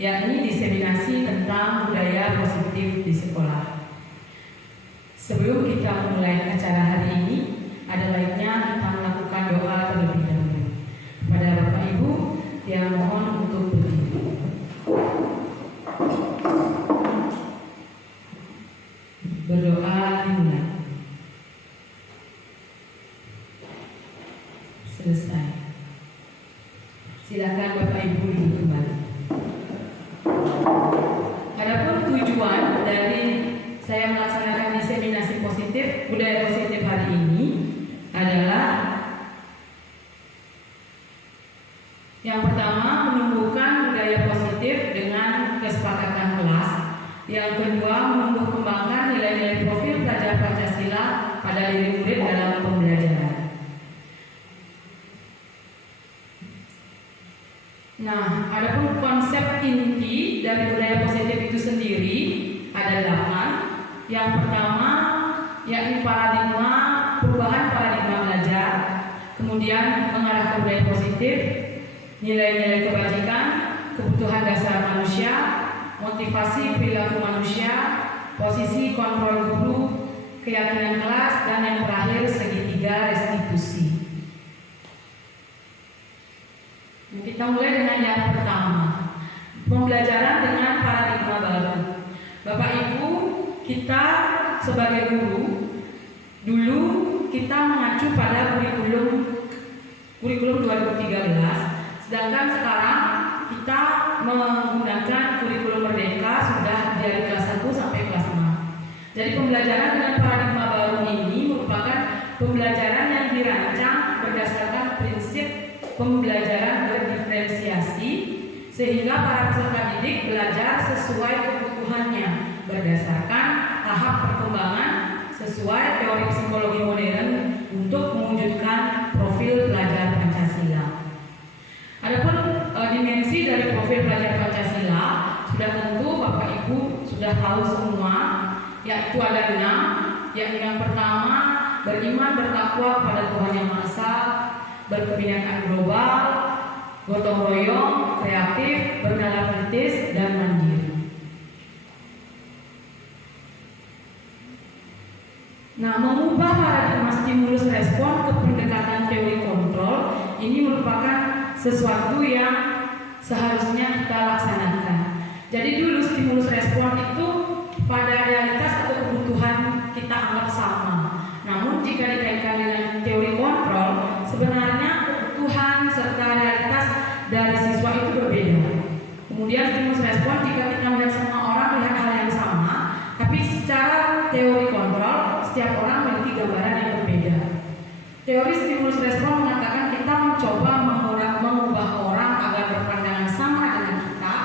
yakni diseminasi tentang budaya positif di sekolah. Sebelum kita mulai acara hari ini, ada baiknya kita melakukan doa terlebih dahulu. Kepada Bapak Ibu yang mohon untuk berdiri. Berdoa dimulai. Selesai. Silakan Bapak Ibu duduk kembali. Adapun tujuan dari saya melaksanakan diseminasi positif, budaya positif hari ini adalah yang pertama menumbuhkan budaya positif dengan kesepakatan kelas. Yang kedua menumbuh kembangkan nilai-nilai profil pelajar Pancasila pada diri murid dalam pembelajaran. Nah, adapun konsep inti dari budaya positif itu sendiri ada 8. Yang pertama yakni paradigma, perubahan paradigma belajar, kemudian mengarah ke budaya positif, nilai-nilai kebajikan, kebutuhan dasar manusia, motivasi perilaku manusia, posisi kontrol guru, keyakinan kelas, dan yang terakhir segitiga restitusi. Kita mulai dengan yang pertama, pembelajaran dengan paradigma baru. Bapak Ibu, kita sebagai guru dulu kita mengacu pada kurikulum 2013, sedangkan sekarang kita menggunakan kurikulum Merdeka sudah dari kelas 1 sampai kelas 6. Jadi pembelajaran dengan paradigma baru ini merupakan pembelajaran yang dirancang berdasarkan prinsip pembelajaran berdiferensiasi, sehingga para peserta didik belajar sesuai kebutuhannya berdasarkan tahap perkembangan sesuai teori psikologi modern untuk mewujudkan profil pelajar Pancasila. Adapun dimensi dari profil pelajar Pancasila sudah tentu Bapak Ibu sudah tahu semua, yaitu ada 6, yakni yang pertama beriman bertakwa kepada Tuhan Yang Maha Esa, berkebinekaan global, gotong royong, kreatif, bernalar kritis, dan mandiri. Nah, mengubah paradigma stimulus respon ke pendekatan teori kontrol ini merupakan sesuatu yang seharusnya kita laksanakan. Jadi dulu stimulus respon itu pada realitas atau kebutuhan kita anggap sama. Namun jika dikaitkan dengan teori kontrol, sebenarnya kebutuhan serta realitas dari siswa itu berbeda. Kemudian stimulus respon jika kita melihat semua orang melihat hal yang sama, tapi secara teori kontrol setiap orang memiliki gambaran yang berbeda. Teori stimulus respon mengatakan kita mencoba mengubah orang agar berpandangan sama dengan kita,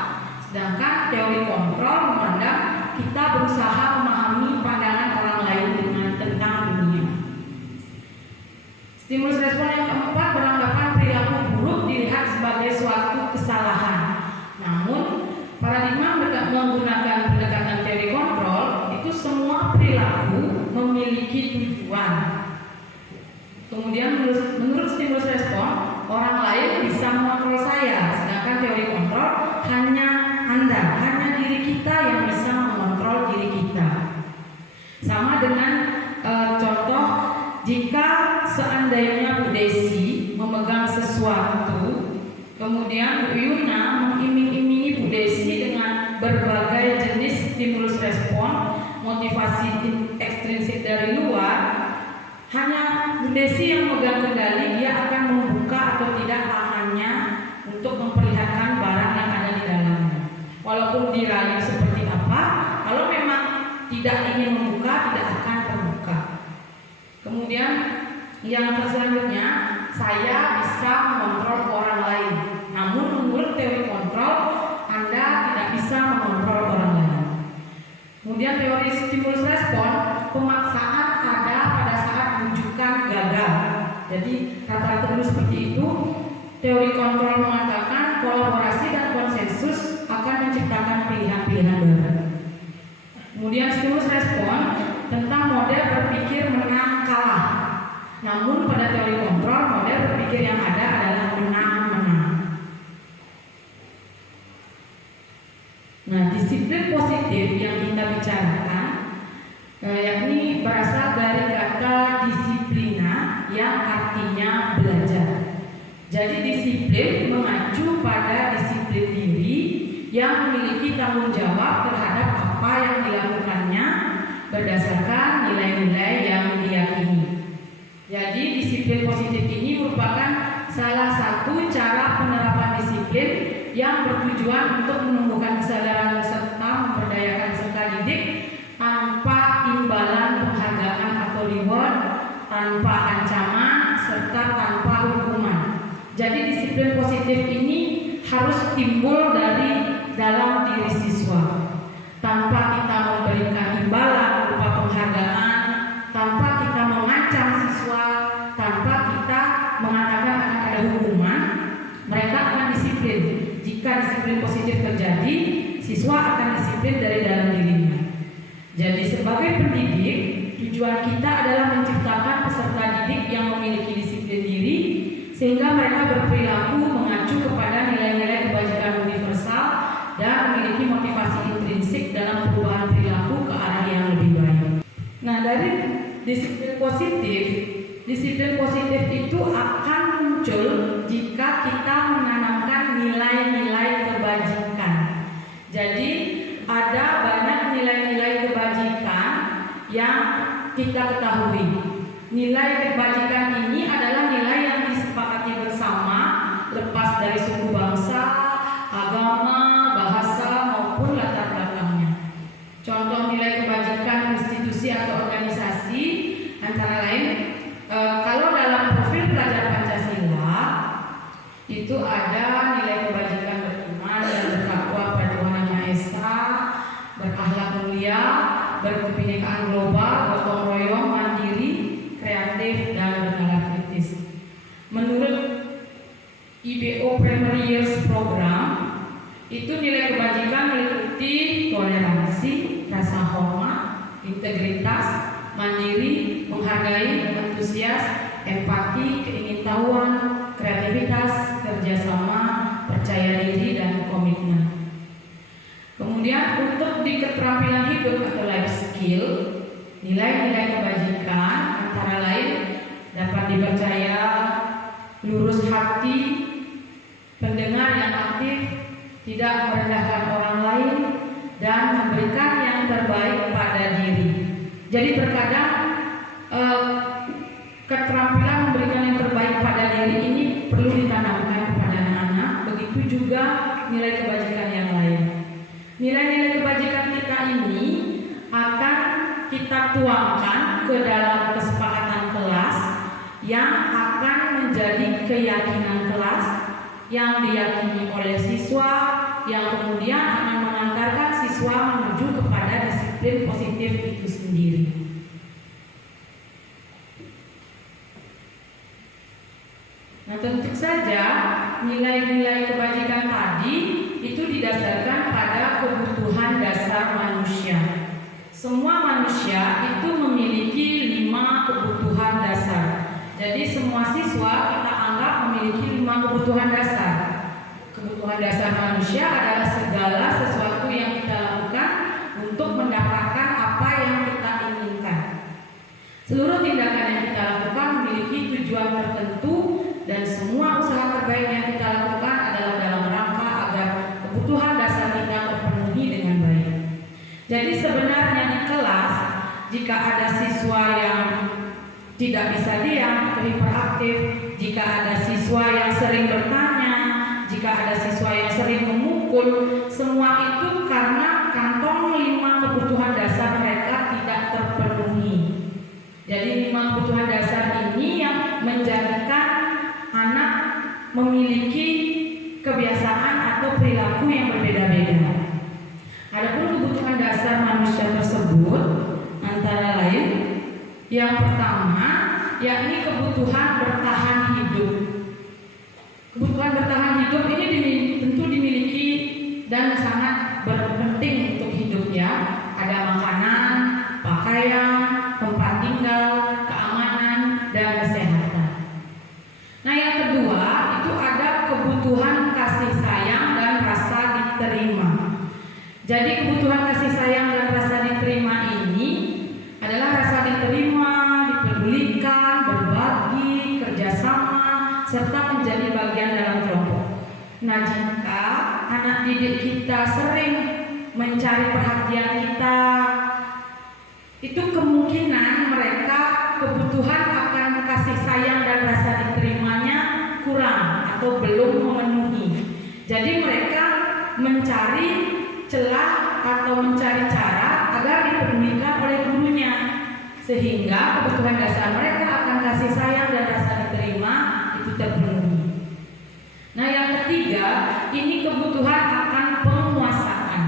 sedangkan teori kontrol memandang kita berusaha memahami pandangan orang lain tentang dunia. Stimulus respon yang keempat beranggapan perilaku buruk dilihat sebagai suatu kesalahan. Namun paradigma menggunakan pendekatan teori kontrol itu semua perilaku memiliki tujuan. Kemudian menurut stimulus respon orang lain bisa mengontrol saya, sedangkan teori kontrol hanya Anda, hanya diri kita yang bisa mengontrol diri kita. Sama dengan contoh, jika seandainya Bu Desi memegang sesuatu, kemudian Bu Yuna mengiming-imingi Bu Desi dengan berbagai jenis stimulus respon, motivasi ekstrinsik dari luar, hanya Bu Desi yang memegang kendali, dia akan membuka atau tidak tangannya untuk memperlihatkan barang yang ada di dalamnya. Walaupun dirayu seperti apa, kalau memang tidak ingin membuka, tidak akan terbuka. Kemudian yang selanjutnya, saya bisa mengontrol orang lain. Namun menurut teori kontrol, Anda tidak bisa mengontrol orang lain. Kemudian teori stimulus respon, pemaksaan ada pada saat rujukan gagal. Jadi rata-rata dulu seperti itu. Teori kontrol mengatakan kolaborasi dan konsensus akan menciptakan pilihan-pilihan baru. Kemudian stimulus respon tentang model berpikir menang kalah. Namun pada teori kontrol, model berpikir yang ada adalah menang-menang. positif yang kita bicarakan yakni berasal dari kata disiplina yang artinya belajar. Jadi disiplin mengacu pada disiplin diri yang memiliki tanggung jawab terhadap apa yang dilakukannya berdasarkan nilai-nilai yang diyakini. Jadi disiplin positif ini merupakan salah satu cara penerapan disiplin yang bertujuan untuk menumbuhkan kesadaran serta memberdayakan peserta didik tanpa imbalan penghargaan atau reward, tanpa ancaman, serta tanpa hukuman. Jadi disiplin positif ini harus timbul dari dalam diri siswa, tanpa kita memberikan imbalan berupa penghargaan, tanpa kita mengancam siswa, tanpa kita mengatakan akan ada hukuman, mereka akan disiplin. Jika disiplin positif terjadi, siswa akan disiplin dari dalam dirinya. Jadi sebagai pendidik, tujuan kita adalah menciptakan peserta didik yang memiliki disiplin diri, sehingga mereka berperilaku mengacu kepada nilai-nilai kebajikan universal dan memiliki motivasi intrinsik dalam perubahan perilaku ke arah yang lebih baik. Nah, dari disiplin positif itu akan muncul jika kita menanamkan nilai-nilai kebajikan. Jadi ada banyak nilai-nilai kebajikan yang kita ketahui. Nilai kebajikan ini adalah nilai yang disepakati bersama, lepas dari suku bangsa, agama, bahasa maupun latar belakangnya. Contoh nilai kebajikan institusi atau organisasi antara lain, kalau dalam profil pelajar Pancasila itu ada nilai kebajikan beriman dan bertakwa pada Tuhan Yang Maha Esa, berakhlak mulia, berkebinekaan global, gotong royong, mandiri, kreatif, dan bernalar kritis. Menurut IBO Primary Years Program, itu nilai kebajikan meliputi toleransi, rasa hormat, integritas, mandiri, menghargai, antusias, empati, keingintahuan, kreativitas, kerjasama, percaya diri, dan komitmen. Kemudian untuk di keterampilan hidup atau life skill, nilai-nilai kebajikan antara lain dapat dipercaya, lurus hati, pendengar yang aktif, tidak merendahkan orang lain, dan memberikan yang terbaik pada diri. Jadi terkadang keterampilan memberikan yang terbaik pada diri ini perlu ditanamkan kepada anak-anak. Begitu juga nilai kebajikan yang lain. Nilai-nilai kebajikan kita ini akan kita tuangkan ke dalam kesepakatan kelas yang akan menjadi keyakinan kelas yang diyakini oleh siswa, yang kemudian akan mengantarkan siswa menuju kepada disiplin positif itu sendiri. Nah, tentu saja nilai-nilai kebajikan tadi itu didasarkan pada kebutuhan dasar manusia. Semua manusia itu memiliki 5 kebutuhan dasar. Jadi semua siswa kita anggap memiliki 5 kebutuhan dasar. Kebutuhan dasar manusia adalah segala sesuatu yang kita lakukan untuk mendapatkan apa yang kita inginkan. Seluruh tindakan yang kita lakukan memiliki tujuan tertentu, dan semua usaha terbaik yang kita lakukan adalah dalam rangka agar kebutuhan dasar kita terpenuhi dengan baik. Jadi sebenarnya di kelas, jika ada siswa yang tidak bisa diam atau hiperaktif, jika ada siswa yang sering bertanya, jika ada siswa yang sering memukul, semua itu karena kantong 5 kebutuhan dasar mereka tidak terpenuhi. Jadi 5 kebutuhan dasar ini yang menjadikan anak memiliki kebiasaan atau perilaku yang berbeda-beda. Adapun kebutuhan dasar manusia tersebut antara lain, yang pertama yakni kebutuhan bertahan hidup. Kebutuhan bertahan hidup ini tentu dimiliki dan sangat berpenting untuk hidup ya. Ada makanan, pakaian, tempat tinggal, keamanan, dan kesehatan. Nah, yang kedua itu ada kebutuhan kasih sayang dan rasa diterima. Jadi kebutuhan kasih sayang dan rasa diterima ini adalah rasa diterima, dipedulikan, berbagi, kerjasama, serta menjadi bagian dalam kelompok. Nah, jika anak didik kita sering mencari perhatian kita, itu kemungkinan mereka kebutuhan akan kasih sayang dan rasa diterimanya kurang atau belum memenuhi. Jadi mereka mencari celah atau mencari cara agar dipedulikan oleh gurunya, sehingga kebutuhan dasar mereka akan kasih sayang dan rasa diterima itu terpenuhi. Nah, yang ketiga, ini kebutuhan akan penguasaan.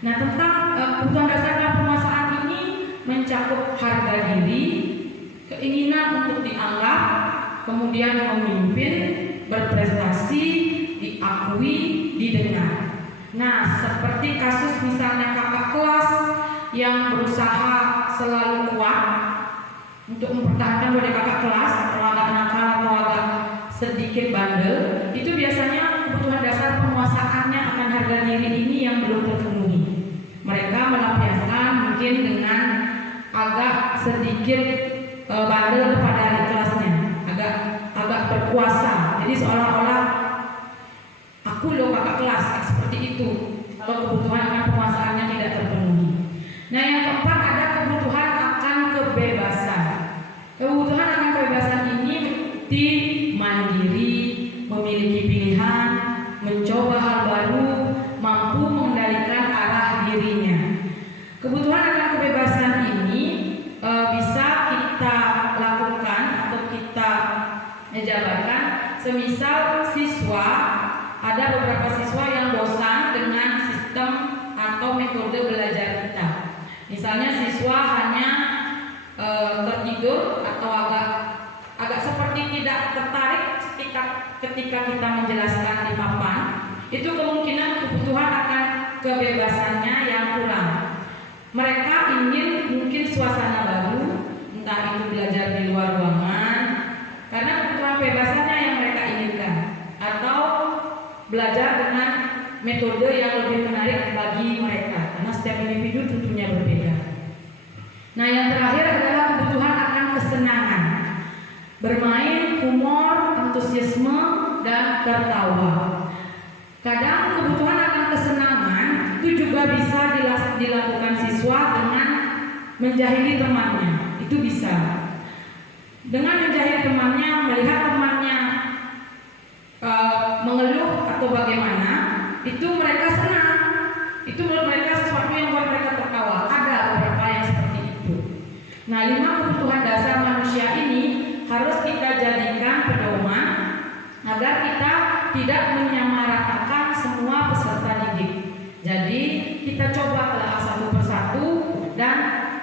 Nah, tentang kebutuhan dasar dan penguasaan ini mencakup harga diri, keinginan untuk dianggap, kemudian memimpin, berprestasi, diakui, didengar. Nah, seperti kasus misalnya kakak kelas yang berusaha selalu kuat untuk mempertahankan pada kakak kelas, kalau agak nakal atau agak sedikit bandel, itu biasanya kebutuhan dasar penguasaannya akan harga diri ini yang belum terpenuhi. Mereka melampiaskan mungkin dengan agak sedikit bandel pada adik kelasnya, agak berkuasa. Jadi seolah-olah aku loh kakak kelas, seperti itu. Kalau kebutuhan akan penguasaannya tidak terpenuhi. Nah, yang keempat ada kebutuhan akan kebebasan. Kebutuhan akan kebebasan ini seperti mandiri, memiliki pilihan, mencoba hal baru, mampu mengendalikan arah dirinya. Kebutuhan akan kebebasan ini bisa kita lakukan atau kita jabarkan. Semisal siswa, ada beberapa siswa yang bosan dengan sistem atau metode belajar kita. Misalnya siswa hanya tertidur atau agak seperti tidak tertarik ketika kita menjelaskan di papan. Itu kemungkinan kebutuhan akan kebebasannya yang kurang. Mereka ingin mungkin suasana baru, entah itu belajar di luar ruangan, karena kebutuhan kebebasannya yang mereka inginkan, atau belajar dengan metode yang lebih menarik bagi mereka, karena setiap individu tentunya berbeda. Nah, yang terakhir adalah kebutuhan akan kesenangan, bermain, humor, antusiasme, dan tertawa. Kadang kebutuhan akan kesenangan itu juga bisa dilakukan siswa dengan menjahili temannya. Itu bisa dengan menjahili temannya, melihat temannya mengeluh atau bagaimana, itu mereka senang. Itu menurut mereka sesuatu yang buat mereka tertawa. Ada beberapa yang seperti itu. Nah, 5 kebutuhan dasar manusia ini harus kita jadikan pedoman agar kita tidak menyamaratakan semua peserta didik. Jadi kita coba telah satu persatu dan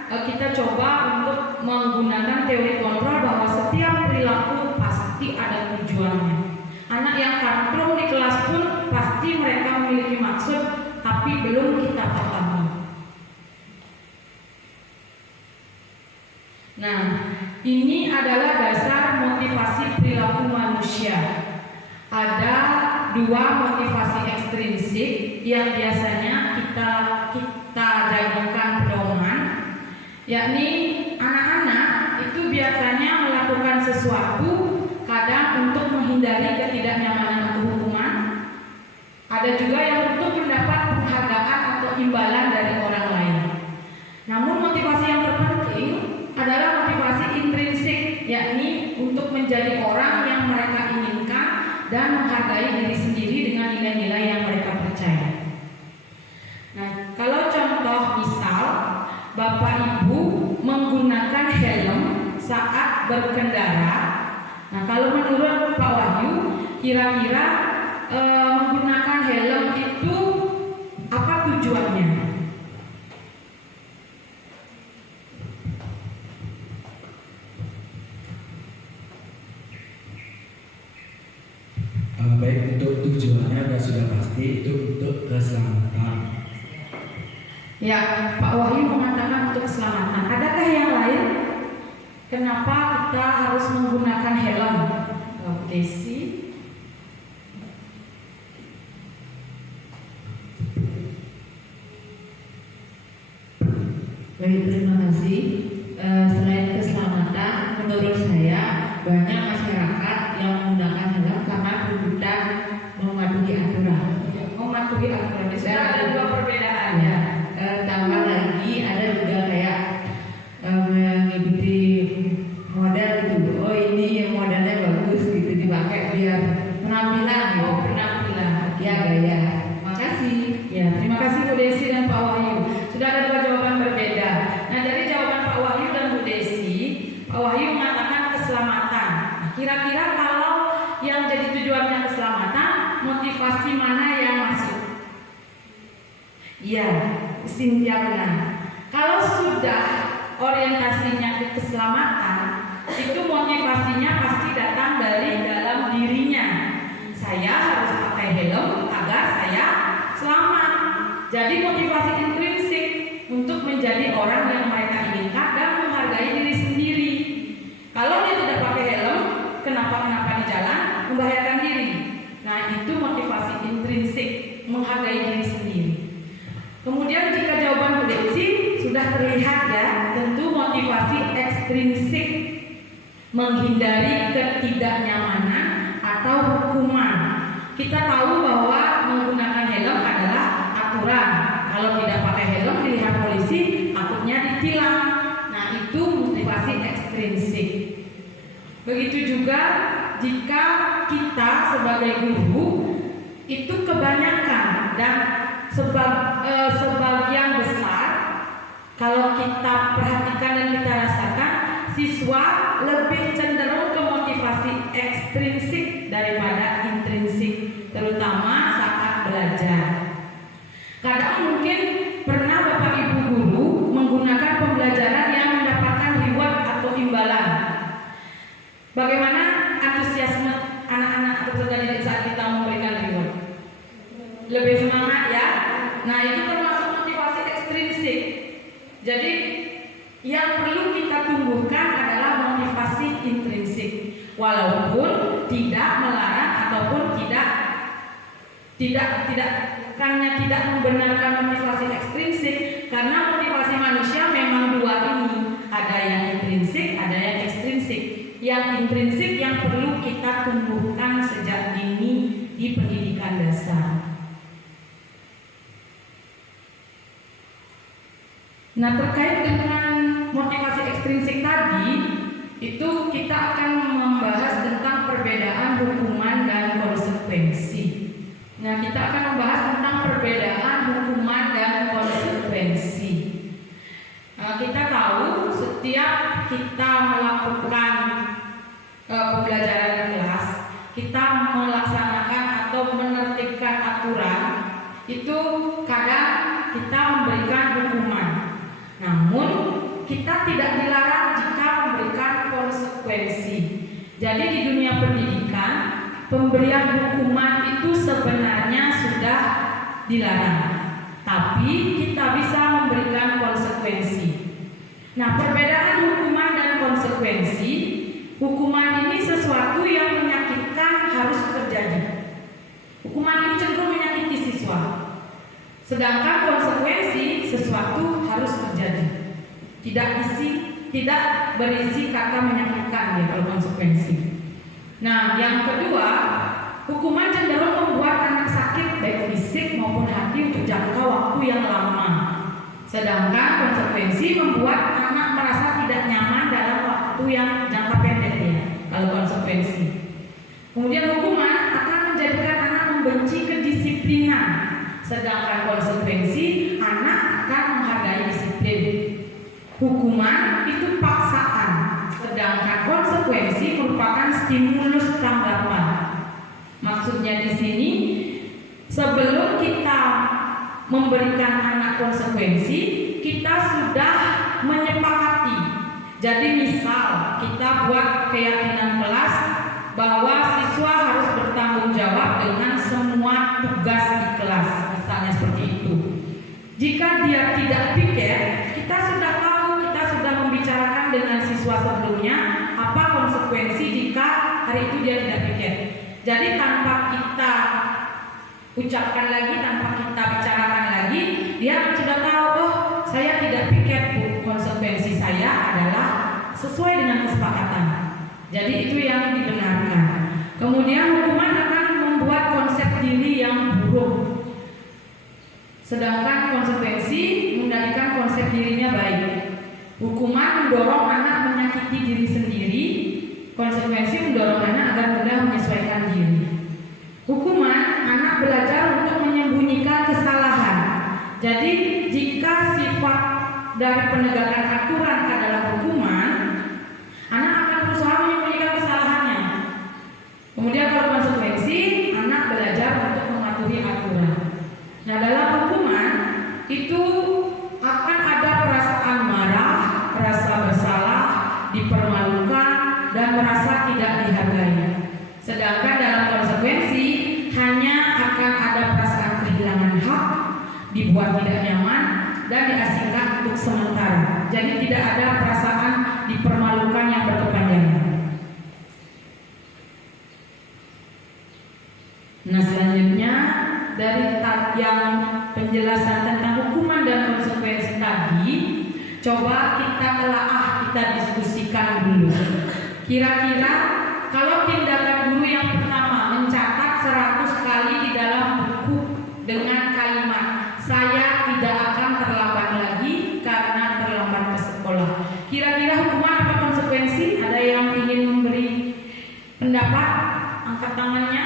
kita coba untuk menggunakan teori kontrol bahwa setiap perilaku pasti ada tujuannya. Anak yang tantrum di kelas pun pasti mereka memiliki maksud, tapi belum kita pahami. Nah, ini adalah dasar motivasi perilaku manusia. Ada 2 motivasi ekstrinsik yang biasanya kita jadikan pedoman, yakni anak-anak itu biasanya melakukan sesuatu kadang untuk menghindari ketidaknyamanan atau hukuman. Ada juga yang untuk mendapat penghargaan atau imbalan dari orang lain. Namun motivasi yang terpenting adalah motivasi intrinsik, yakni untuk menjadi orang yang mereka inginkan dan menghargai diri sendiri dengan nilai-nilai yang mereka percaya. Nah, kalau contoh misal Bapak Ibu menggunakan helm saat berkendara. Nah, kalau menurut Pak Wahyu, kira-kira menggunakan helm itu apa tujuannya? Baik, untuk tujuannya sudah pasti itu untuk keselamatan. Ya, Pak Wahyu mengatakan untuk keselamatan. Adakah yang lain? Kenapa kita harus menggunakan helm? Desi? model gitu. Oh ini yang modelnya bagus gitu dipakai biar penampilan gitu. Oh, penampilan. Ya gaya. Makasih. Ya, terima kasih Bu Desi dan Pak Wahyu. Sudah ada dua jawaban berbeda. Nah, dari jawaban Pak Wahyu dan Bu Desi, Pak Wahyu mengatakan keselamatan. Nah, kira-kira kalau yang jadi tujuannya keselamatan, motivasi mana yang masuk? Iya, Cynthia benar. Kalau sudah orientasinya ke keselamatan, itu motivasinya pasti datang dari dalam dirinya. Saya harus pakai helm agar saya selamat. Jadi motivasi intrinsik untuk menjadi orang yang mereka inginkan dan menghargai diri sendiri. Kalau dia tidak pakai helm, kenapa di jalan, membahayakan diri. Nah, itu motivasi intrinsik, menghargai diri sendiri. Kemudian jika jawaban Bu Desi sudah terlihat ya, tentu motivasi ekstrinsik, menghindari ketidaknyamanan atau hukuman. Kita tahu bahwa menggunakan helm adalah aturan. Kalau tidak pakai helm dilihat polisi, takutnya ditilang. Nah, itu motivasi ekstrinsik. Begitu juga jika kita sebagai guru itu kebanyakan dan sebagian besar, kalau kita perhatikan dan kita rasakan, siswa lebih cenderung ke motivasi ekstrinsik daripada intrinsik, terutama saat belajar. Kadang mungkin pernah Bapak Ibu guru menggunakan pembelajaran yang mendapatkan reward atau imbalan. Bagaimana antusiasme anak-anak atau peserta didik saat kita memberikan reward? Lebih semangat ya. Nah, itu termasuk motivasi ekstrinsik. Jadi yang perlu kita tumbuhkan adalah motivasi intrinsik, walaupun tidak melarang ataupun tidak membenarkan motivasi ekstrinsik, karena motivasi manusia memang dua ini, ada yang intrinsik, ada yang ekstrinsik. Yang intrinsik yang perlu kita tumbuhkan sejak dini di pendidikan dasar. Nah, terkait dengan motivasi ekstrinsik tadi, itu kita akan membahas tentang perbedaan hukuman dan konsekuensi. Nah, kita akan membahas tentang perbedaan hukuman dan konsekuensi. Kita tahu setiap kita melakukan pembelajaran di kelas, kita melaksanakan atau menertibkan aturan, itu kadang kita memberikan hukuman. Namun kita tidak dilarang jika memberikan konsekuensi. Jadi di dunia pendidikan, pemberian hukuman itu sebenarnya sudah dilarang, tapi kita bisa memberikan konsekuensi. Nah, perbedaan hukuman dan konsekuensi, hukuman ini sesuatu yang menyakitkan harus terjadi. Hukuman ini cenderung menyakiti siswa, sedangkan konsekuensi sesuatu harus terjadi. Tidak berisi kata menyakitkan ya kalau konsekuensi. Nah, yang kedua, hukuman cenderung membuat anak sakit baik fisik maupun hati untuk jangka waktu yang lama. Sedangkan konsekuensi membuat anak merasa tidak nyaman dalam waktu yang jangka pendek ya kalau konsekuensi. Kemudian hukuman akan menjadikan anak membenci kedisiplinan, sedangkan konsekuensi anak akan menghargai disiplin. Hukuman itu paksaan, sedangkan konsekuensi merupakan stimulus tanggapan. Maksudnya di sini, sebelum kita memberikan anak konsekuensi, kita sudah menyepakati. Jadi misal kita buat keyakinan kelas bahwa siswa harus bertanggung jawab dengan semua tugas di kelas, misalnya seperti itu. Jika dia tidak piket, kita sudah tahu, kita sudah membicarakan dengan siswa sebelumnya apa konsekuensi jika hari itu dia tidak piket. Jadi tanpa kita ucapkan lagi, tanpa kita bicarakan lagi, dia sudah tahu, oh saya tidak piket Bu, konsekuensi saya adalah sesuai dengan kesepakatan. Jadi itu yang dibenarkan. Kemudian hukuman akan membuat konsep diri yang buruk, sedangkan konsekuensi mengendalikan konsep dirinya baik. Hukuman mendorong anak menyakiti diri sendiri Jadi jika sifat dari penegakan aturan adalah hukuman, anak akan berusaha menyembunyikan kesalahannya. Kemudian kalau konsekuensi, anak belajar untuk mematuhi aturan. Nah, dalam hukuman itu akan ada perasaan marah, rasa bersalah, dipermalukan, dan merasa tidak dihargai. Sedangkan dalam konsekuensi hanya akan ada perasaan kehilangan hak, dibuat tidak nyaman, dan diasingkan untuk sementara. Jadi tidak ada perasaan dipermalukan yang berkepanjangan. Nah, selanjutnya dari yang penjelasan tentang hukuman dan konsekuensi tadi, coba kita telaah, kita diskusikan dulu. Kira-kira kalau tindakan guru yang pertama mencatat 100 kali di dalam buku dengan kalimat "saya tidak akan terlambat lagi karena terlambat ke sekolah", kira-kira hukuman apa konsekuensi? Ada yang ingin memberi pendapat? Angkat tangannya.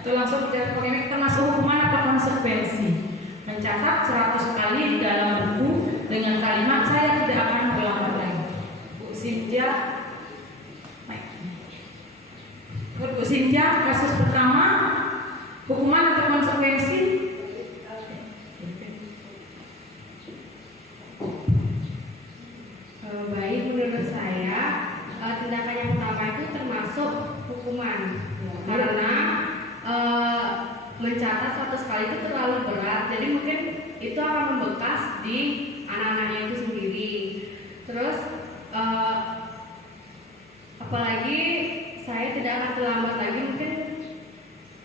Atau langsung bicara polemik, termasuk hukuman apa konsekuensi? Mencatat 100 kali di dalam buku dengan kalimat "saya tidak akan terlambat lagi". Bu Cynthia. Bu Cynthia, kasus pertama, hukuman atau konsekuensi? Baik, menurut saya tindakan yang pertama itu termasuk hukuman karena mencatat 100 kali itu terlalu berat, jadi mungkin itu akan membekas di anak-anaknya itu sendiri. Terus apalagi saya tidak akan terlambat lagi, mungkin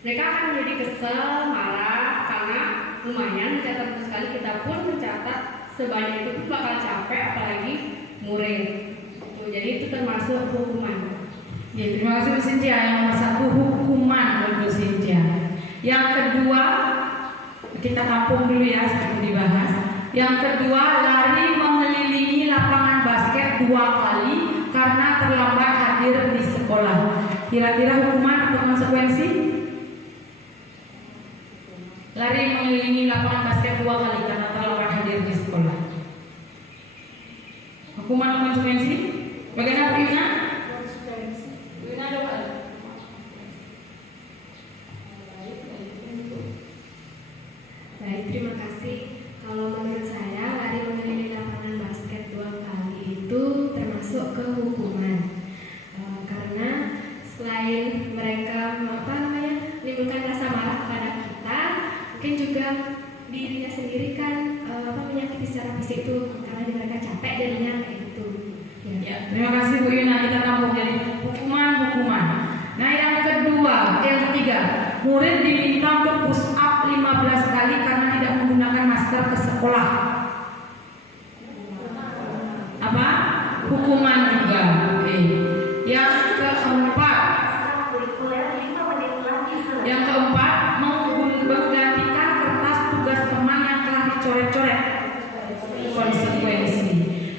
mereka akan menjadi kesel, marah karena lumayan mencatat 100 kali, kita pun mencatat sebanyak itu pun bakal capek, apalagi murid. Jadi itu termasuk hukuman. Ya, terima kasih Bu Cynthia. Yang nomor 1 hukuman Bu Cynthia. Yang kedua, kita tampung dulu ya sebelum dibahas. Yang kedua, lari mengelilingi lapangan basket 2 kali karena terlambat hadir di sekolah. Kira-kira hukuman atau konsekuensi? Lari mengelilingi lapangan basket 2 kali karena terlambat hadir di sekolah. Hukuman atau konsekuensi? Bagaimana Bu Yuna? Baik, terima kasih. Kalau menurut saya lari mengelilingi lapangan basket 2 kali itu termasuk ke hukuman. Karena selain mereka menimbulkan rasa marah kepada kita, mungkin juga dirinya sendiri kan menyakiti secara fisik itu karena mereka capek jadinya kayak gitu. Ya, terima kasih Bu Yuna. Kita tampung jadi hukuman. Nah, yang ketiga, murid diminta untuk push up 15 kali karena tidak menggunakan masker ke sekolah. Apa? Hukuman juga. Oke. Yang keempat, menggantikan kertas tugas teman yang telah dicoret-coret. Konsekuensi.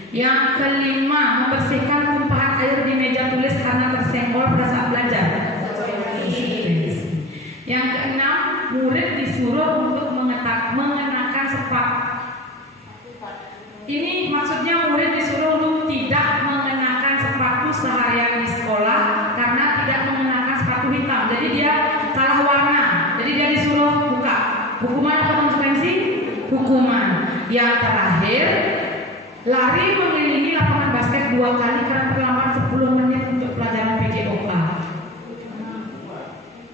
Yang kelima, membersihkan tumpahan air di meja tulis karena tersenggol pada saat belajar. Yang keenam, murid disuruh untuk mengenakan sepatu. Ini maksudnya murid disuruh untuk tidak mengenakan sepatu seharian di sekolah karena tidak mengenakan sepatu hitam. Jadi dia salah warna. Jadi dia disuruh buka. Hukuman atau konsekuensi? Hukuman. Yang terakhir, lari mengelilingi lapangan basket 2 kali karena terlambat 10 menit untuk pelajaran PJOK.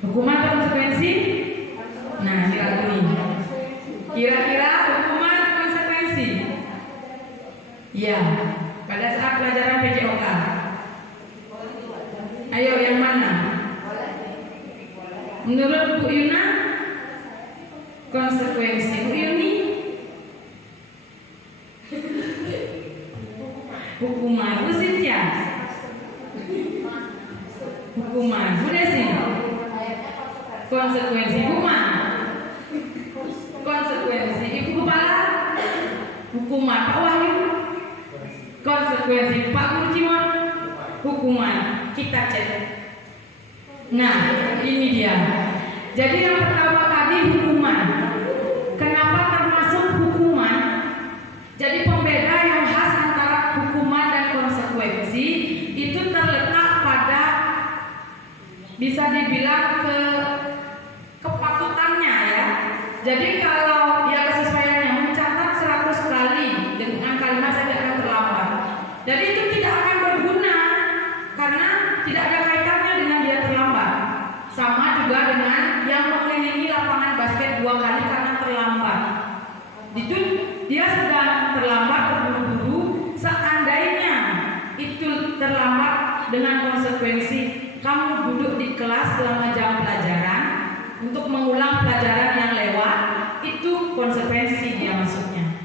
Hukuman atau konsekuensi? Nah, kira-kira hukuman atau konsekuensi? Ya, pada saat pelajaran PJOK. Ayo, yang mana? Menurut Bu Yuna, konsekuensi. Bu Yuni? Hukuman. Bu Cynthia? Hukuman. Bu Desi? Konsekuensi. Hukuman. Konsekuensi. Ibu Kepala? Hukuman. Pak Wahyu? Konsekuensi. Pak Guru Cimon? Hukuman. Kita cek. Nah, ini dia. Jadi yang pertama tadi hukuman. bisa dibilang kepatutannya ya. Jadi kalau ya kesesuaiannya mencatat 100 kali dengan kalimat saya tidak akan terlambat. Jadi itu tidak akan berguna karena tidak ada kaitannya dengan dia terlambat. Sama juga dengan yang mengelilingi lapangan basket 2 kali karena terlambat. Itu dia sedang terlambat terburu-buru. Seandainya itu terlambat dengan konsekuensi kamu duduk di kelas selama jam pelajaran untuk mengulang pelajaran yang lewat, itu konsekuensi dia maksudnya.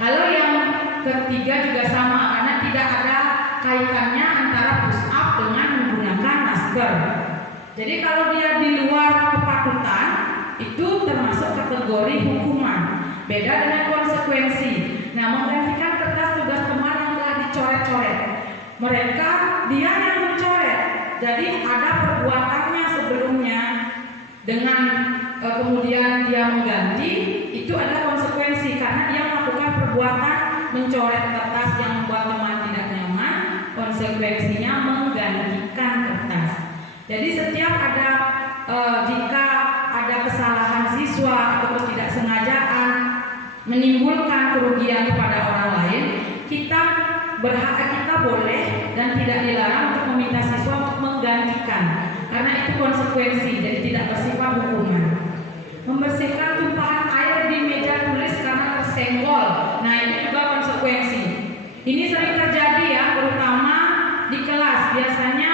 Kalau yang ketiga juga sama, karena tidak ada kaitannya antara push up dengan menggunakan masker. Jadi kalau dia di luar kepatutan, itu termasuk kategori hukuman. Beda dengan konsekuensi. Nah, menggantikan kertas tugas teman yang telah dicoret-coret. Mereka dia yang mencoret. Jadi ada perbuatannya sebelumnya dengan kemudian dia mengganti, itu adalah konsekuensi karena dia melakukan perbuatan mencoret kertas yang membuat teman tidak nyaman. Konsekuensinya menggantikan kertas. Jadi setiap ada jika ada kesalahan siswa atau ketidaksengajaan menimbulkan kerugian kepada orang lain, kita boleh dan tidak dilarang untuk meminta siswa untuk menggantikan, karena itu konsekuensi, jadi tidak bersifat hukuman. Membersihkan tumpahan air di meja tulis karena tersenggol, nah ini juga konsekuensi. Ini sering terjadi ya, terutama di kelas. Biasanya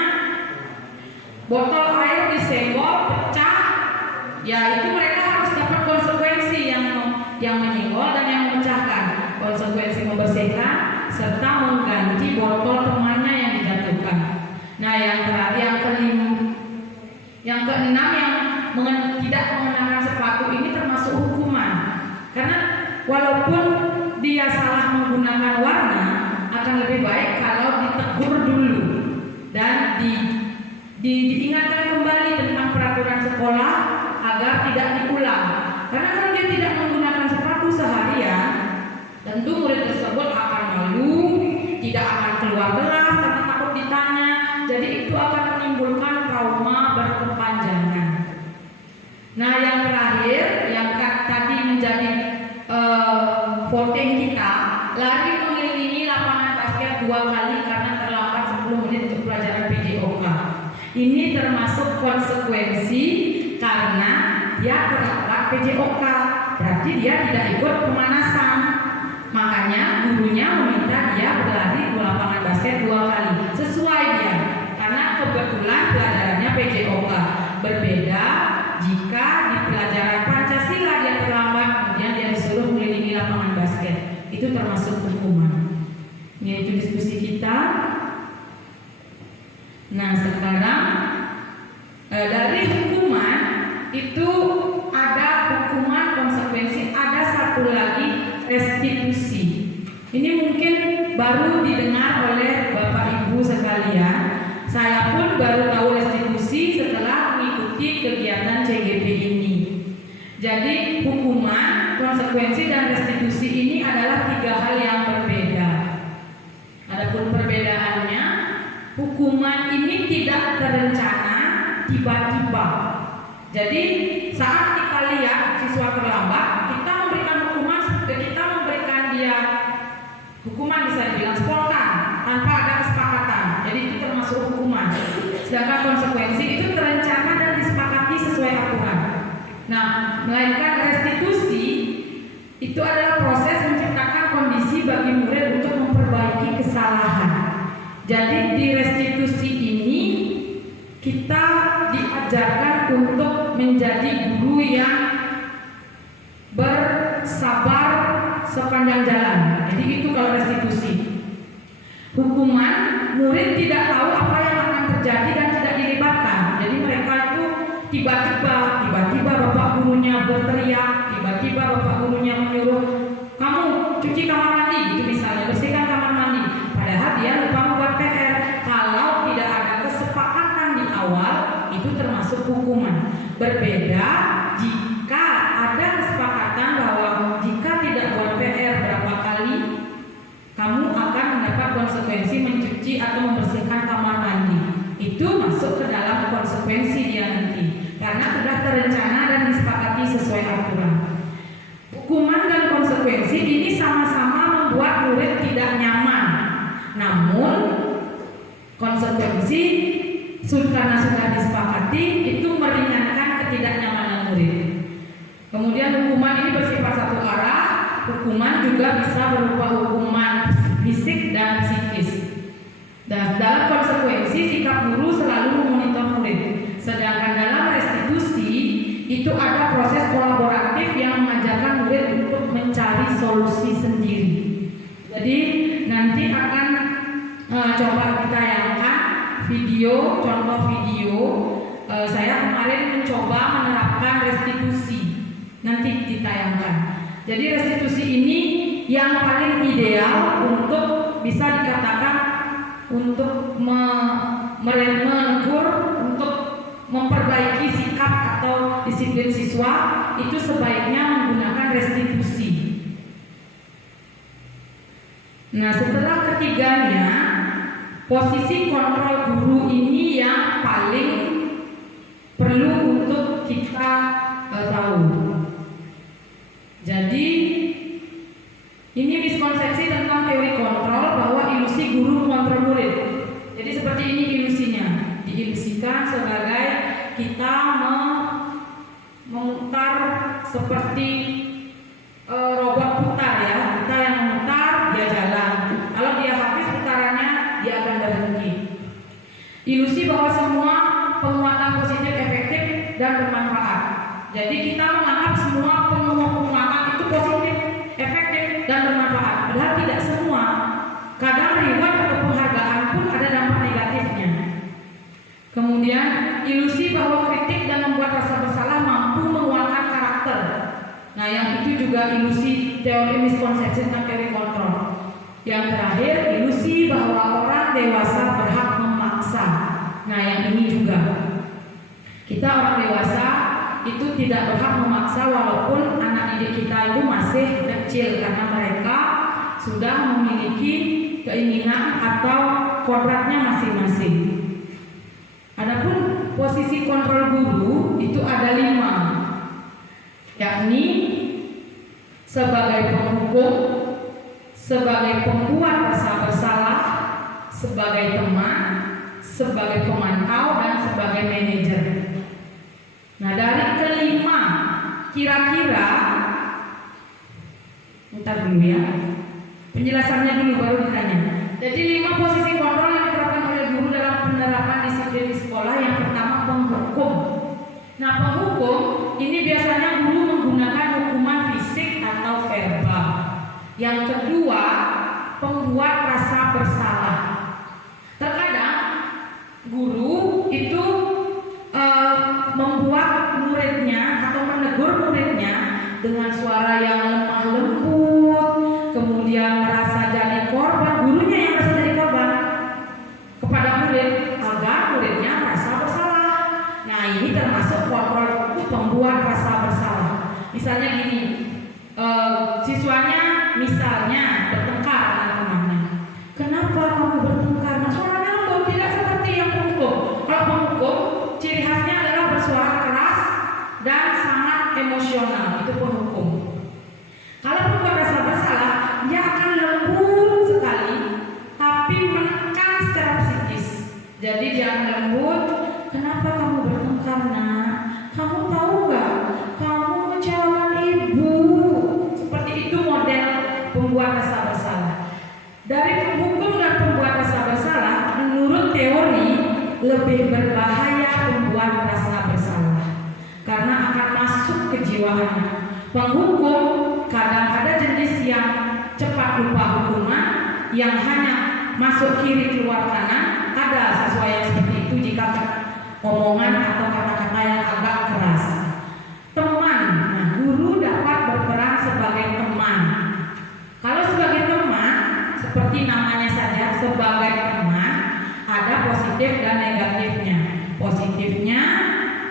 botol air disenggol, pecah, ya itu mereka harus dapat konsekuensi yang menyenggol dan yang memecahkan. Konsekuensi membersihkan serta mengganti botol temannya yang dijatuhkan. Nah, yang keenam yang tidak mengenakan sepatu ini termasuk hukuman. Karena walaupun dia salah menggunakan warna, akan lebih baik kalau ditegur dulu dan diingatkan kembali tentang peraturan sekolah agar tidak diulang. Karena kalau dia tidak menggunakan sepatu seharian, tentu murid tersebut akan malu, tidak akan keluar kelas karena takut ditanya. Jadi itu akan menimbulkan trauma berkepanjangan. Nah, yang terakhir yang tadi menjadi voting kita, lari mengelilingi lapangan basket 2 kali karena terlambat 10 menit untuk pelajaran PJOK. Ini termasuk konsekuensi karena dia terlambat PJOK, berarti dia tidak ikut pemanasan. Makanya gurunya meminta dia berlari di lapangan basket 2 kali. Sesuai dia, karena kebetulan pelajarannya PJOK. Berbeda jika di pelajaran Pancasila dia terlambat, kemudian dia disuruh mengelilingi lapangan basket. Itu termasuk hukuman. Ini itu diskusi kita. Nah, sekarang dari hukuman itu ada hukuman konsekuensi, ada satu lagi restitusi. Ini mungkin baru didengar oleh Bapak Ibu sekalian. Saya pun baru tahu restitusi setelah mengikuti kegiatan CGP ini. Jadi hukuman, konsekuensi dan restitusi ini adalah 3 hal yang berbeda. Adapun perbedaannya, hukuman ini tidak terencana, tiba-tiba. Jadi saat kita lihat siswa terlambat, kita memberikan dia hukuman bisa dibilang spontan tanpa ada kesepakatan. Jadi itu termasuk hukuman. Sedangkan konsekuensi itu terencana dan disepakati sesuai aturan. Nah, melainkan restitusi itu adalah proses menciptakan kondisi bagi murid untuk memperbaiki kesalahan. Jadi di restitusi ini kita diajarkan untuk menjadi guru yang bersabar sepanjang jalan. Jadi itu kalau restitusi. Hukuman, murid tidak tahu apa yang akan terjadi dan tidak dilibatkan. Jadi mereka itu tiba-tiba bapak gurunya berteriak, tiba-tiba bapak gurunya menyuruh kamu cuci kamar mandi, gitu misalnya, bersihkan kamar mandi. Padahal dia lupa membuat PR. Kalau tidak ada kesepakatan di awal, itu termasuk hukuman. Berbeda jika ada kesepakatan bahwa jika tidak buat PR berapa kali, kamu akan mendapat konsekuensi mencuci atau membersihkan kamar mandi. Itu masuk ke dalam konsekuensi konsekuensi dia nanti, karena sudah terencana dan disepakati sesuai aturan. Hukuman dan konsekuensi ini sama-sama membuat murid tidak nyaman. Namun konsekuensi karena sudah disepakati itu meringankan ketidaknyamanan murid. Kemudian hukuman ini bersifat satu arah. Hukuman juga bisa berupa hukuman fisik dan psikis. Dan dalam konsekuensi sikap guru selalu memonitor murid. Sedangkan dalam restitusi itu ada proses kolaboratif yang mengajarkan murid untuk mencari solusi sendiri. Jadi nanti akan coba kita tayangkan video, contoh video. Saya kemarin mencoba menerapkan restitusi. Nanti ditayangkan. Jadi restitusi ini yang paling ideal untuk bisa dikatakan untuk menegur, untuk memperbaiki sikap atau disiplin siswa itu sebaiknya menggunakan restitusi. Nah, setelah ketiganya, posisi kontrol guru ini yang paling perlu untuk kita tahu. Jadi ini miskonsepsi tentang teori kontrol bahwa ilusi guru mengontrol murid. Jadi seperti ini ilusinya, diilusikan sebagai kita memutar seperti robot putar ya. Kita yang memutar, dia jalan. Kalau dia habis putarannya, dia akan berhenti. Ilusi bahwa semua penguatan positif efektif dan bermanfaat. Jadi kita menganggap semua penguatan itu positif, efektif dan bermanfaat. Padahal tidak semua. Kadang reward atau penghargaan pun ada dampak negatifnya. Kemudian ilusi bahwa kritik dan membuat rasa bersalah mampu menguatkan karakter. Nah, yang itu juga ilusi teori miskonsepsi tentang teori kontrol. Yang terakhir, ilusi bahwa orang dewasa berhak memaksa. Nah, yang ini juga. Kita orang dewasa itu tidak berhak memaksa walaupun anak didik kita itu masih kecil, karena mereka sudah memiliki keinginan atau kodratnya masing-masing. Adapun posisi kontrol guru itu ada 5, yakni sebagai penghukum, sebagai pembuat rasa bersalah, sebagai teman, sebagai pemantau, dan sebagai manajer. Nah, dari kelima kira-kira, ntar dulu ya, penjelasannya dulu baru ditanya. Jadi 5 posisi kontrol yang diterapkan oleh guru dalam penerapan disiplin di sekolah. Yang pertama, penghukum. Nah, penghukum ini biasanya guru menggunakan hukuman fisik atau verbal. Yang kedua, pembuat rasa bersalah. Terkadang guru itu membuat muridnya atau menegur muridnya dengan suara yang lemah lembut, kemudian merasa jadi korban, gurunya yang merasa jadi korban kepada murid agar muridnya merasa bersalah. Nah, ini termasuk kontrol pembuat rasa bersalah. Misalnya gini, siswanya misalnya bertengkar dengan temannya. Kenapa kamu bertengkar? Nah, suaranya lembut, tidak seperti yang penghukum. Kalau penghukum ciri khasnya adalah bersuara keras dan sangat emosional, itu penghukum. Kalau pembuat rasa bersalah, dia akan lembut sekali, tapi menekan secara psikis. Jadi dia akan lembut. Kenapa kamu bertengkar, nak? Kamu tahu nggak? Kamu kecewakan ibu. Seperti itu model pembuat rasa bersalah. Dari penghukum dan pembuat rasa bersalah, menurut teori lebih berbahaya pembuat rasa bersalah karena akan masuk kejiwaannya. Penghukum kadang ada jenis yang cepat lupa hukuman, yang hanya masuk kiri keluar kanan. Ada siswa yang seperti itu jika omongan atau kata-kata yang agak keras. Teman, nah guru dapat berperan sebagai teman. Kalau sebagai teman, seperti namanya saja, sebagai teman, ada positif dan negatifnya. Positifnya,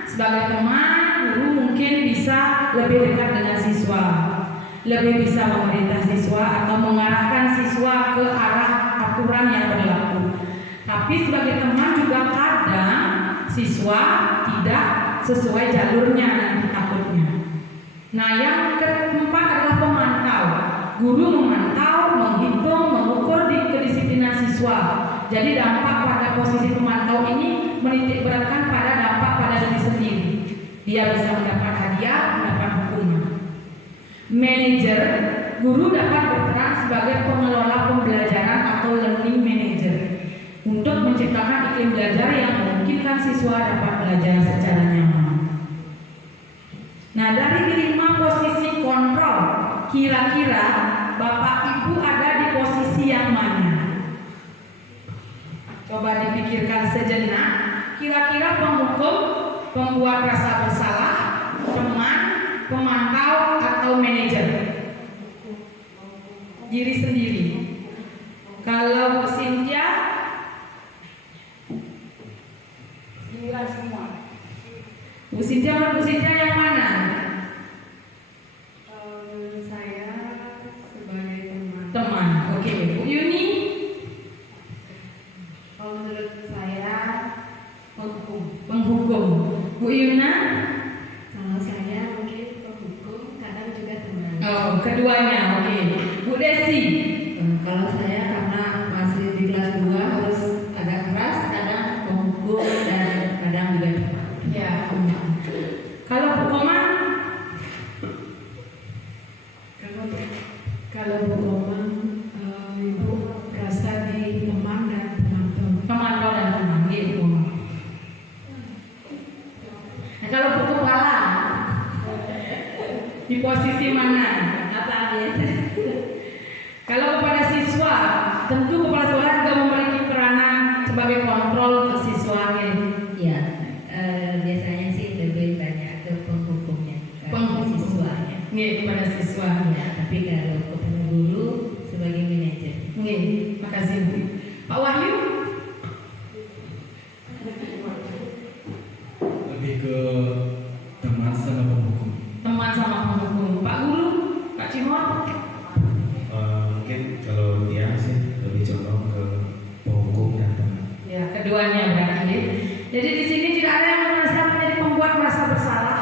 sebagai teman, guru mungkin bisa lebih dekat dengan siswa, lebih bisa memerintah siswa atau mengarahkan siswa ke arah aturan yang berlaku. Tapi sebagai teman juga kadang siswa tidak sesuai jalurnya nanti takutnya. Nah, yang keempat adalah pemantau. Guru memantau, menghitung, mengukur kedisiplinan siswa. Jadi dampak pada posisi pemantau ini menitik beratkan pada dampak pada diri sendiri. Dia bisa mendapat hadiah, mendapat hukuman. Manajer, guru dapat berperan sebagai pengelola pembelajaran atau learning manager untuk menciptakan iklim belajar yang memungkinkan siswa dapat belajar secara nyaman. Nah, dari 5 posisi kontrol, kira-kira Bapak Ibu ada di posisi yang mana? Coba dipikirkan sejenak. Kira-kira penghukum, pembuat rasa bersalah, teman, pemantau, atau manajer? Diri sendiri. Kalau Bu Cynthia, giliran semua. Bu Cynthia yang mana? Saya sebagai teman. Teman. Oke. Bu Yuni? Kalau menurut saya Penghukum. Bu Yuna? kalau saya mungkin penghukum, kadang juga teman. Oh, keduanya. Oke. Bu Desi? Kalau saya karena masih di kelas 2 harus agak keras, kadang menghukum dan kadang juga tepat. Ya. Kalau Bu Komang? Kalau Bu Komang, Ibu merasa di teman dan pemantau. Pemantau dan teman. Gitu. Nah, kalau Bu Kepala? Di posisi mana? Apa ya? Kalau kepada siswa, tentu kepala sekolah juga memiliki peranan sebagai kontrol untuk siswanya. Ya, biasanya sih lebih banyak ke penghukumnya, ke siswanya. Nih, kepada siswa. Ya, tapi kalau kepada guru sebagai manajer. Nih, makasih Bu. Pak Wahyu? Lebih ke teman sama penghukum. Teman sama penghukum. Pak Guru? Kak Cimot? Mungkin kalau dia sih lebih condong ke penghukum dan teman. Ya, keduanya berarti. Jadi di sini tidak ada yang merasa menjadi pembuat merasa bersalah.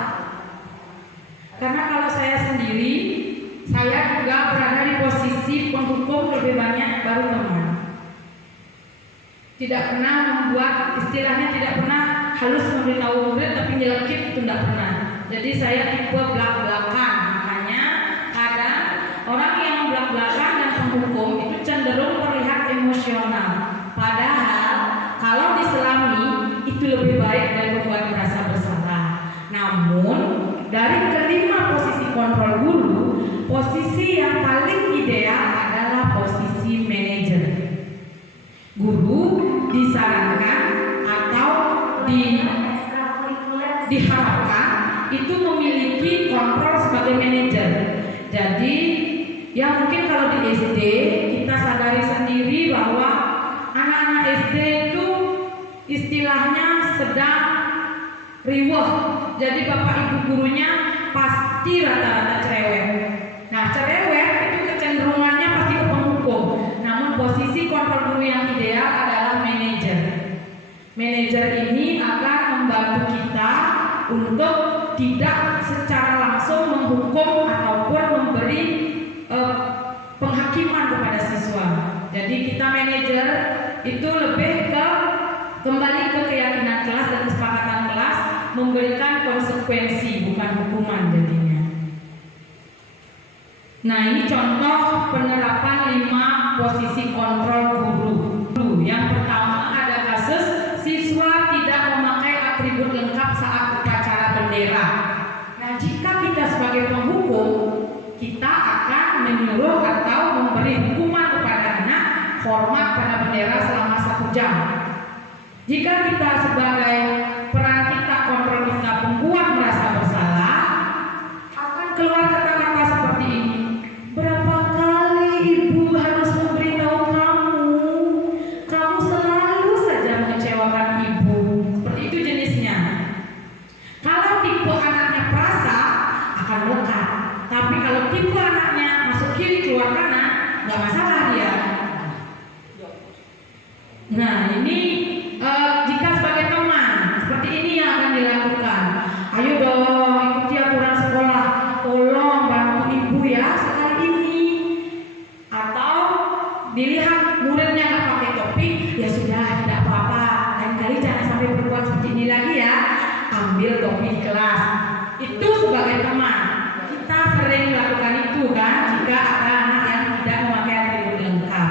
Karena kalau saya sendiri, saya juga berada di posisi penghukum lebih banyak baru teman. Tidak pernah membuat, istilahnya tidak pernah halus memberitahu murid tapi nyelekit itu tidak pernah. Jadi saya tipe belak-belakan. Makanya kadang orang yang belak-belakan dan penghukum itu cenderung terlihat emosional. Padahal kalau diselami itu lebih baik dari membuat merasa bersalah. Namun dari kelima posisi kontrol guru, posisi yang paling ideal adalah posisi manajer. Guru disarankan atau diharapkan itu memiliki kontrol sebagai manajer. Jadi ya mungkin kalau di SD kita sadari sendiri bahwa anak-anak SD itu istilahnya sedang riweh. Jadi bapak ibu gurunya pasti rata-rata cerewet. Nah, cerewet itu kecenderungannya pasti ke penghukum. Namun posisi kontrol guru yang ideal adalah manajer. Manajer ini akan membantu kita untuk tidak secara langsung menghukum ataupun memberi penghakiman kepada siswa. Jadi kita manajer itu lebih ke kembali ke keyakinan kelas dan kesepakatan kelas, memberikan konsekuensi bukan hukuman jadinya. Nah, ini contoh penerapan 5 posisi kontrol guru. Yang pertama ada kasus siswa tidak memakai atribut lengkap saat upacara bendera. Nah, jika kita sebagai penghukum, kita akan menyuruh atau memberi hukuman kepada anak hormat pada bendera selama 1 jam. Jika kita sebagai peran kita kontrol kita pembuat merasa bersalah, akan keluar kata-kata seperti ini. Berapa kali ibu harus memberitahu kamu? Kamu selalu saja mengecewakan ibu. Seperti itu jenisnya. Kalau tipe anaknya perasa akan melekat. Tapi kalau tipe anaknya masuk kiri keluar kanan, nggak masalah dia. Nah, ini jika sebagai teman seperti ayo dong ikuti aturan sekolah, tolong bantu ibu ya sekali ini. Atau dilihat muridnya nggak pakai topi, ya sudah tidak apa-apa, lain kali jangan sampai berbuat seperti ini lagi ya, ambil topi di kelas. Itu sebagai teman. Kita sering melakukan itu kan jika ada anak yang tidak memakai atribut lengkap.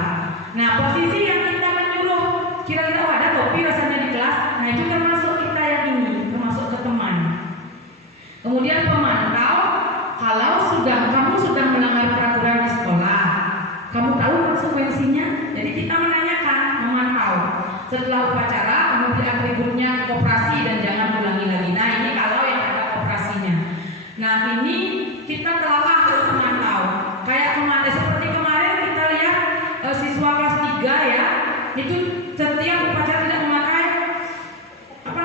Nah, posisi yang kita menyuruh kira-kira ada topi rasanya di kelas, nah itu termasuk kita yang ini, termasuk ke teman. Kemudian pemantau, kalau kamu sudah melanggar peraturan di sekolah, kamu tahu konsekuensinya. Jadi kita menanyakan, memantau. Setelah upacara, kamu beli atributnya koperasi dan jangan ulangi lagi. Nah ini kalau yang ada koperasinya. Nah ini kita telah harus memantau. Kayak kemarin, seperti kemarin kita lihat siswa kelas 3 ya, itu setiap upacara tidak memakai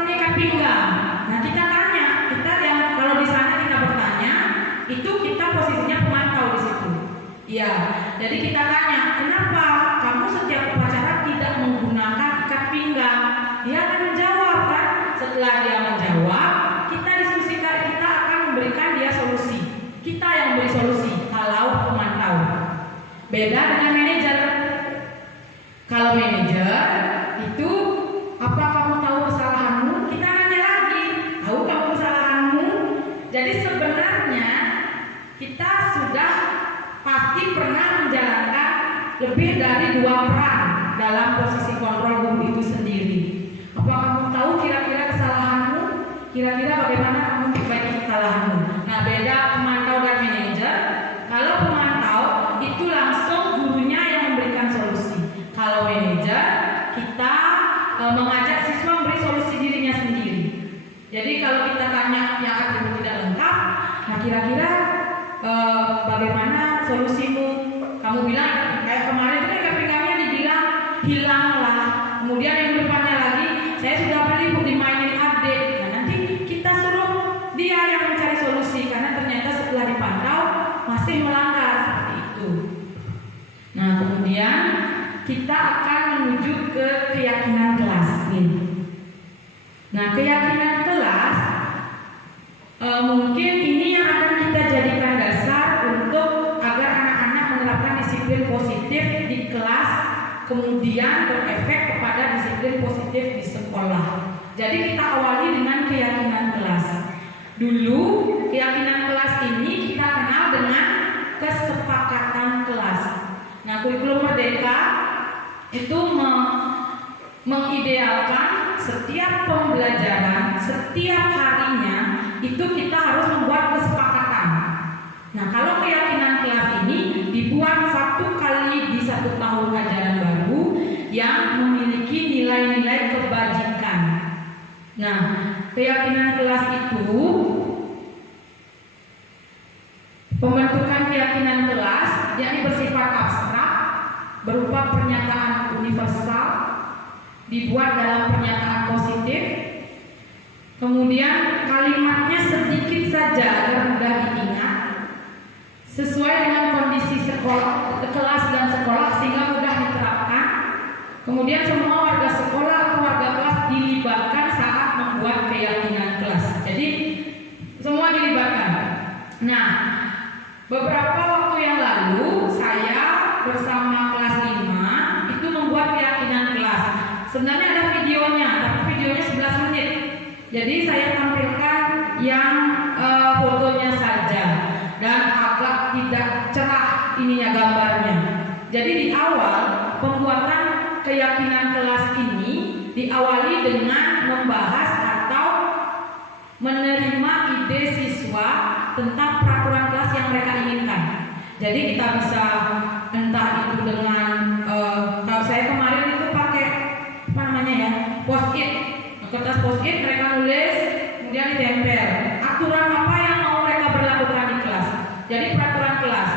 ikat pinggang. Nah kita tanya, kita yang kalau di sana kita bertanya, itu kita posisinya pemantau di situ. Iya, jadi kita tanya, kenapa kamu setiap upacara tidak menggunakan ikat pinggang? Dia akan menjawab kan. Setelah dia menjawab, kita diskusikan, kita akan memberikan dia solusi. Kita yang beri solusi kalau pemantau. Beda dengan manajer. Kalau manajer itu, apa kamu tahu kesalahanmu? Kita nanya lagi, tahu kamu kesalahanmu? Jadi sebenarnya kita sudah pasti pernah menjalankan lebih dari 2 peran dalam posisi kontrol guru itu sendiri. Apa kamu tahu kira-kira kesalahanmu? Kira-kira bagaimana kamu memperbaiki kesalahanmu? Nah, beda pemantau dan manajer. Kalau pemantau itu langsung gurunya yang memberikan solusi. Kalau manajer kita mengajak siswa memberi solusi dirinya sendiri. Jadi kalau kita tanya yang atribut tidak lengkap, nah kira-kira bagaimana solusimu? Kamu bilang kayak kemarin itu ikat pinggangnya dibilang hilang lah. Kemudian yang depannya lagi, saya sudah beli buat dimainin adik. Nah nanti kita suruh dia yang mencari solusi karena ternyata setelah dipantau masih melanggar seperti itu. Nah kemudian kita akan menuju ke keyakinan kelas nih. Nah keyakinan kelas mungkin ini yang akan kita jadikan dasar untuk agar anak-anak menerapkan disiplin positif di kelas, kemudian berefek kepada disiplin positif di sekolah. Jadi kita awali dengan keyakinan kelas. Dulu keyakinan kelas ini kita kenal dengan kesepakatan kelas. Nah kurikulum Merdeka itu mengidealkan setiap pembelajaran, setiap harinya itu kita harus membuat kesepakatan. Nah kalau keyakinan kelas ini dibuat 1 kali di 1 tahun ajaran baru yang memiliki nilai-nilai kebajikan. Nah keyakinan kelas itu, pembentukan keyakinan kelas yakni bersifat abstrak, berupa pernyataan universal, dibuat dalam pernyataan positif, kemudian kalimatnya sedikit saja agar mudah diingat, sesuai dengan kondisi sekolah, kelas dan sekolah sehingga mudah diterapkan. Kemudian semua warga sekolah atau warga kelas dilibatkan saat membuat keyakinan kelas. Jadi semua dilibatkan. Nah, beberapa waktu yang lalu saya bersama kelas 5 itu membuat keyakinan kelas. Sebenarnya ada videonya, tapi videonya 11 menit. Jadi saya tampilkan yang fotonya saja dan agak tidak cerah ininya gambarnya. Jadi di awal pembuatan keyakinan kelas ini diawali dengan membahas atau menerima ide siswa tentang peraturan kelas yang mereka inginkan. Jadi kita bisa entah itu dengan kalau saya kemarin itu pakai apa namanya ya, post-it, kertas post-it mereka nulis kemudian ditempel aturan apa yang mau mereka berlakukan di kelas. Jadi peraturan kelas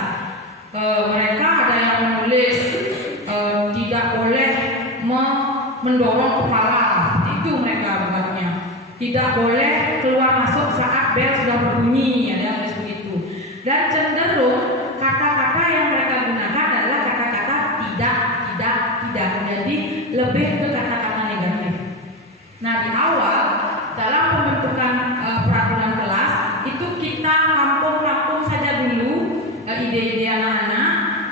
mereka ada yang menulis tidak boleh mendorong kepala, itu mereka buatnya. Tidak boleh keluar masuk saat bel sudah berbunyi, ada yang tulis begitu. Dan cenderung kata-kata yang mereka gunakan adalah kata-kata tidak. Jadi lebih ke kata-kata negatif. Nah di awal dalam pembentukan peraturan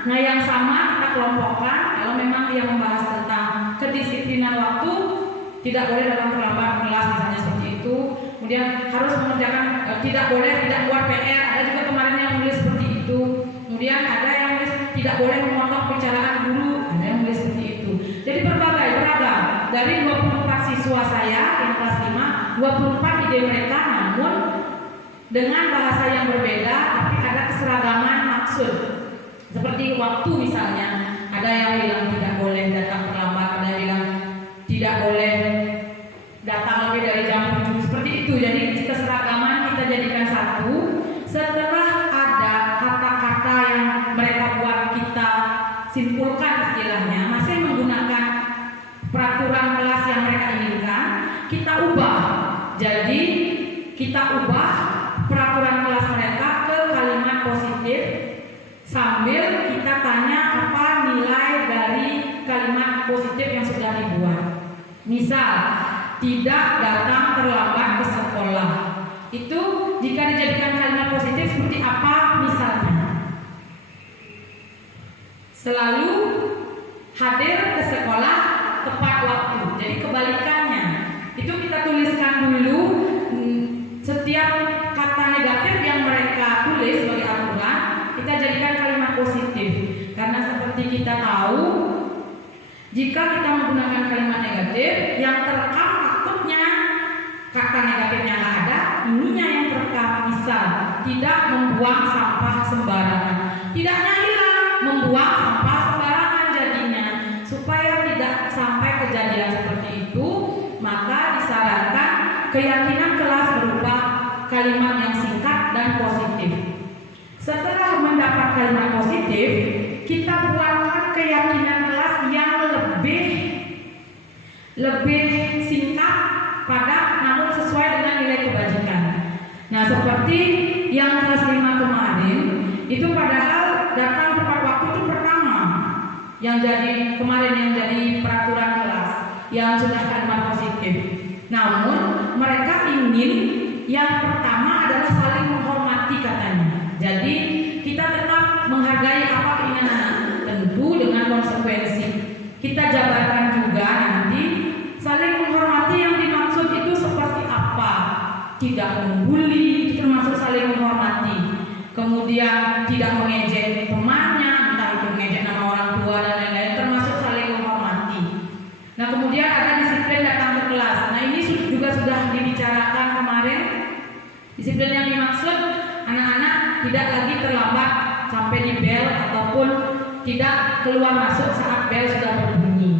Nah yang sama kita kelompokkan. Kalau memang dia membahas tentang kedisiplinan waktu, tidak boleh dalam terlambat kelas misalnya seperti itu. Kemudian harus mengerjakan, tidak boleh tidak buat PR. Ada juga kemarin yang menulis seperti itu. Kemudian ada yang menulis tidak boleh memotong pembicaraan guru. Ada yang menulis seperti itu. Jadi beragam. Dari 24 siswa saya yang kelas 5, 24 ide mereka, namun dengan bahasa yang berbeda, tapi ada keseragaman maksud. Seperti waktu misalnya, ada yang bilang tidak boleh datang terlambat, ada yang bilang tidak boleh datang lebih dari jam 7, seperti itu. Jadi keseragaman kita jadikan satu. Setelah ada kata-kata yang mereka buat kita simpulkan istilahnya, masih menggunakan peraturan kelas yang mereka inginkan, kita ubah. Jadi kita ubah peraturan kelas mereka ke kalimat positif sambil kita tanya apa nilai dari kalimat positif yang sudah dibuat. Misal, tidak datang terlambat ke sekolah. Itu jika dijadikan kalimat positif seperti apa misalnya? Selalu hadir ke sekolah tepat waktu. Jadi kebalikannya. Itu kita tuliskan dulu setiap kata negatif yang mereka tulis sebagai aturan, kita jadikan kalimat positif. Karena seperti kita tahu, jika kita menggunakan kalimat negatif, yang terekam takutnya kata negatifnya nggak ada, ininya yang terekam. Misal, tidak membuang sampah sembarangan. Tidaknya hilang, membuang sampah sembarangan jadinya. Supaya tidak sampai kejadian seperti itu, maka disarankan keyakinan kelas berupa kalimat yang singkat dan positif. Setelah mendapat kalimat positif, kita buatkan keyakinan kelas yang lebih singkat, padat, namun sesuai dengan nilai kebajikan. Nah, seperti yang kelas 5 kemarin, itu padahal datang tepat waktu itu pertama yang jadi kemarin yang jadi peraturan kelas yang sudah kalimat positif. Namun mereka ingin yang pertama adalah saling menghormati katanya. Jadi kita tetap menghargai apa keinginan anak, tentu dengan konsekuensi. Kita jabarkan juga nanti saling menghormati yang dimaksud itu seperti apa. Tidak membuli, itu termasuk saling menghormati. Kemudian tidak mengejek temannya, entah itu mengejek nama orang tua dan lain-lain, termasuk saling menghormati. Nah kemudian ada disiplin datang ke kelas. Nah ini juga sudah dibicarakan kemarin. Disiplin yang dimaksud anak-anak tidak lagi terlambat sampai di bel ataupun tidak keluar masuk saat bel sudah berbunyi.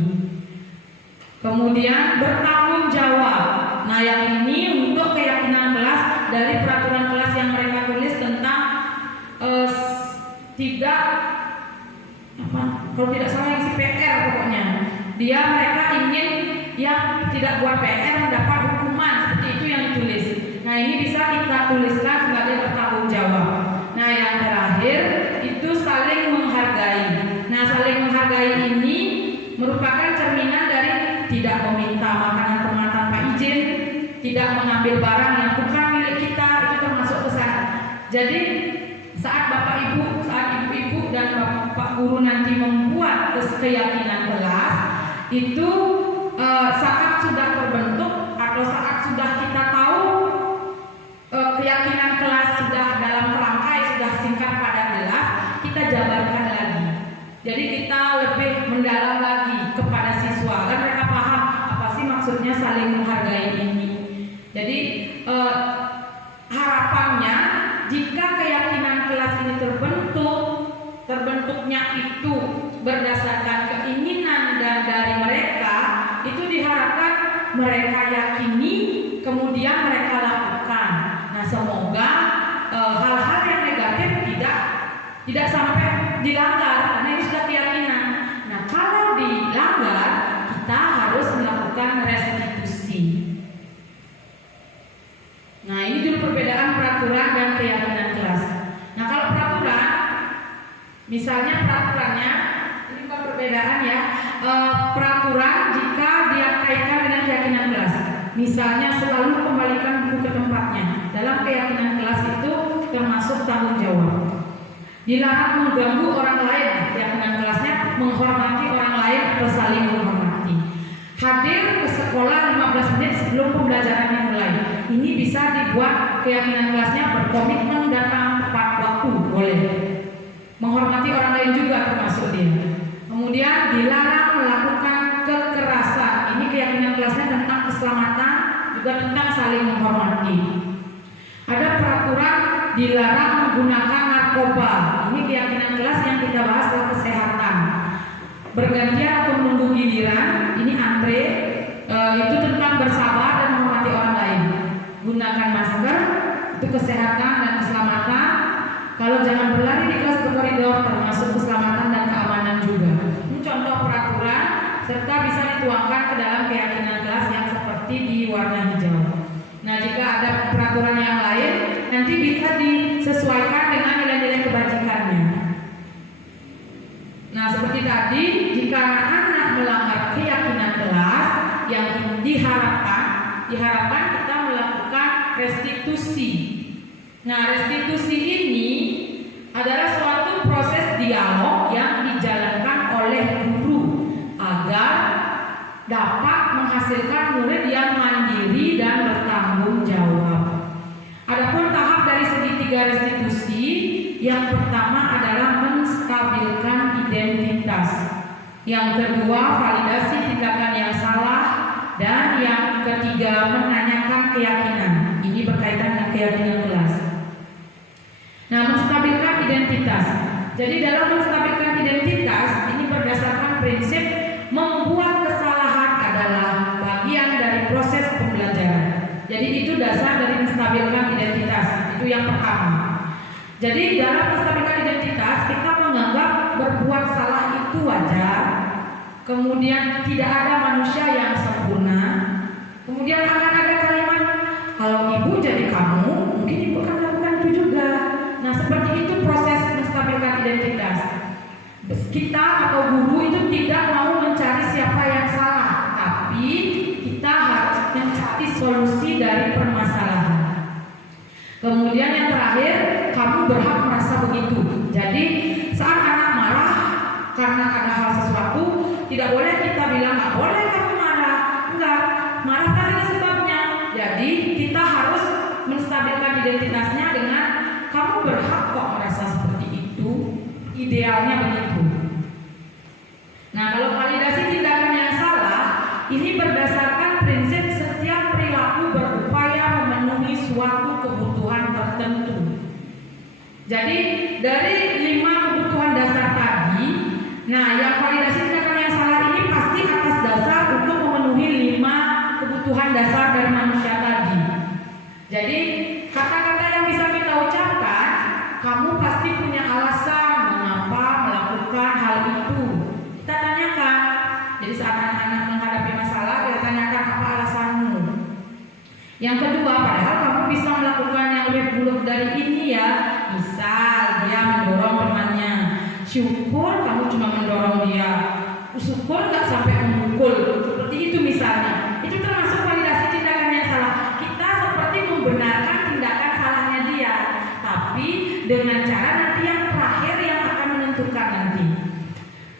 Kemudian bertanggung jawab. Nah yang ini untuk keyakinan kelas dari peraturan kelas yang mereka tulis tentang tidak apa, kalau tidak salah isi PR pokoknya. Mereka ingin yang tidak buat PR mendapat hukuman, seperti itu yang ditulis. Nah ini bisa kita tuliskan sebagai bertanggung jawab. Nah yang terakhir itu saling menghargai. Nah saling menghargai ini merupakan cerminan dari tidak meminta makanan teman tanpa izin, tidak mengambil barang yang bukan milik kita, itu termasuk kesalahan. Jadi saat bapak ibu dan bapak guru nanti membuat keyakinan kelas itu saat sudah terbentuk atau saat sudah kita tahu keyakinan kelas sudah dalam kerangkai, sudah singkat pada jelas, kita jabarkan lagi. Jadi kita lebih mendalam lagi kepada siswa agar mereka paham apa sih maksudnya saling menghargai ini. Jadi harapannya jika keyakinan kelas ini terbentuknya itu berdasarkan keinginan dan dari mereka, itu diharapkan mereka yakini kemudian mereka lakukan. Nah semoga hal-hal yang negatif tidak sampai dilanggar karena ini sudah keyakinan. Nah kalau dilanggar kita harus melakukan restitusi. Nah ini dulu perbedaan peraturan dan keyakinan kelas. Nah kalau peraturan, misalnya peraturannya ini bukan perbedaan ya. Peraturan jika dia kaitkan dengan keyakinan kelas, misalnya selalu kembalikan buku ke tempatnya. Dalam keyakinan kelas itu termasuk tanggung jawab. Dilarang mengganggu orang lain, keyakinan kelasnya menghormati orang lain atau saling menghormati. Hadir ke sekolah 15 menit sebelum pembelajaran dimulai. Ini bisa dibuat keyakinan kelasnya berkomitmen datang tepat waktu, boleh. Menghormati orang lain juga termasuk dia. Kemudian dilarang melakukan kekerasan. Ini keyakinan kelasnya tentang keselamatan, juga tentang saling menghormati. Ada peraturan dilarang menggunakan narkoba. Ini keyakinan kelas yang kita bahas soal kesehatan. Bergantian atau menunggu giliran, ini antre, itu tentang bersabar dan menghormati orang lain. Gunakan masker, itu kesehatan dan keselamatan. Kalau jangan berlari di kelas berkoridor, termasuk keselamatan dan keamanan juga. Ini contoh peraturan serta bisa dituangkan ke dalam keyakinan kelas yang seperti di warna hijau. Nah, jika ada peraturan yang lain, nanti bisa disesuaikan dengan nilai-nilai kebajikannya. Nah, seperti tadi, jika anak melanggar keyakinan kelas yang diharapkan kita melakukan restitusi. Nah, restitusi ini adalah suatu proses dialog yang dijalankan oleh guru agar dapat menghasilkan murid yang mandiri dan bertanggung jawab. Adapun tahap dari segitiga restitusi, yang pertama adalah menstabilkan identitas. Yang kedua, validasi tindakan yang salah, dan yang ketiga, menanyakan keyakinan. Ini berkaitan dengan keyakinan kelas. Nah, menstabilkan identitas. Jadi dalam menstabilkan identitas ini berdasarkan prinsip membuat kesalahan adalah bagian dari proses pembelajaran. Jadi itu dasar dari menstabilkan identitas. Itu yang pertama. Jadi dalam menstabilkan identitas kita menganggap berbuat salah itu wajar. Kemudian tidak ada manusia yang sempurna. Kemudian akan ada kalimat, kalau ibu jadi kamu, mungkin ibu akan melakukan itu juga. Nah, seperti itu proses menstabilkan identitas. Kita atau guru itu tidak mau mencari siapa yang salah, tapi kita harus mencari solusi dari permasalahan. Kemudian yang terakhir, kamu berhak merasa begitu. Jadi saat anak marah karena ada hal sesuatu, tidak boleh kita bilang nggak boleh kamu marah. Enggak, marah karena sebabnya. Jadi kita harus menstabilkan identitasnya dengan kamu berhak kok merasa seperti itu. Idealnya begitu. Nah, kalau validasi tindakan yang salah, ini berdasarkan prinsip setiap perilaku berupaya memenuhi suatu kebutuhan tertentu. Jadi dari 5 kebutuhan dasar tadi, nah yang validasi tindakan yang salah ini pasti atas dasar untuk memenuhi 5 kebutuhan dasar dari manusia tadi. Jadi kata-kata yang bisa kita ucapkan, kamu pasti punya alasan mengapa melakukan hal itu. Kita tanyakan. Jadi saat anak-anak menghadapi masalah, kita tanyakan apa alasanmu. Yang kedua, padahal kamu bisa melakukan yang lebih buruk dari ini ya. Misal dia mendorong temannya, syukur kamu cuma mendorong dia, syukur nggak sampai memukul. Seperti itu misalnya. Itu termasuk validasi tindakan yang salah. Kita seperti membenarkan tindakan salahnya dia, tapi dengan cara nanti yang terakhir yang akan menentukan nanti.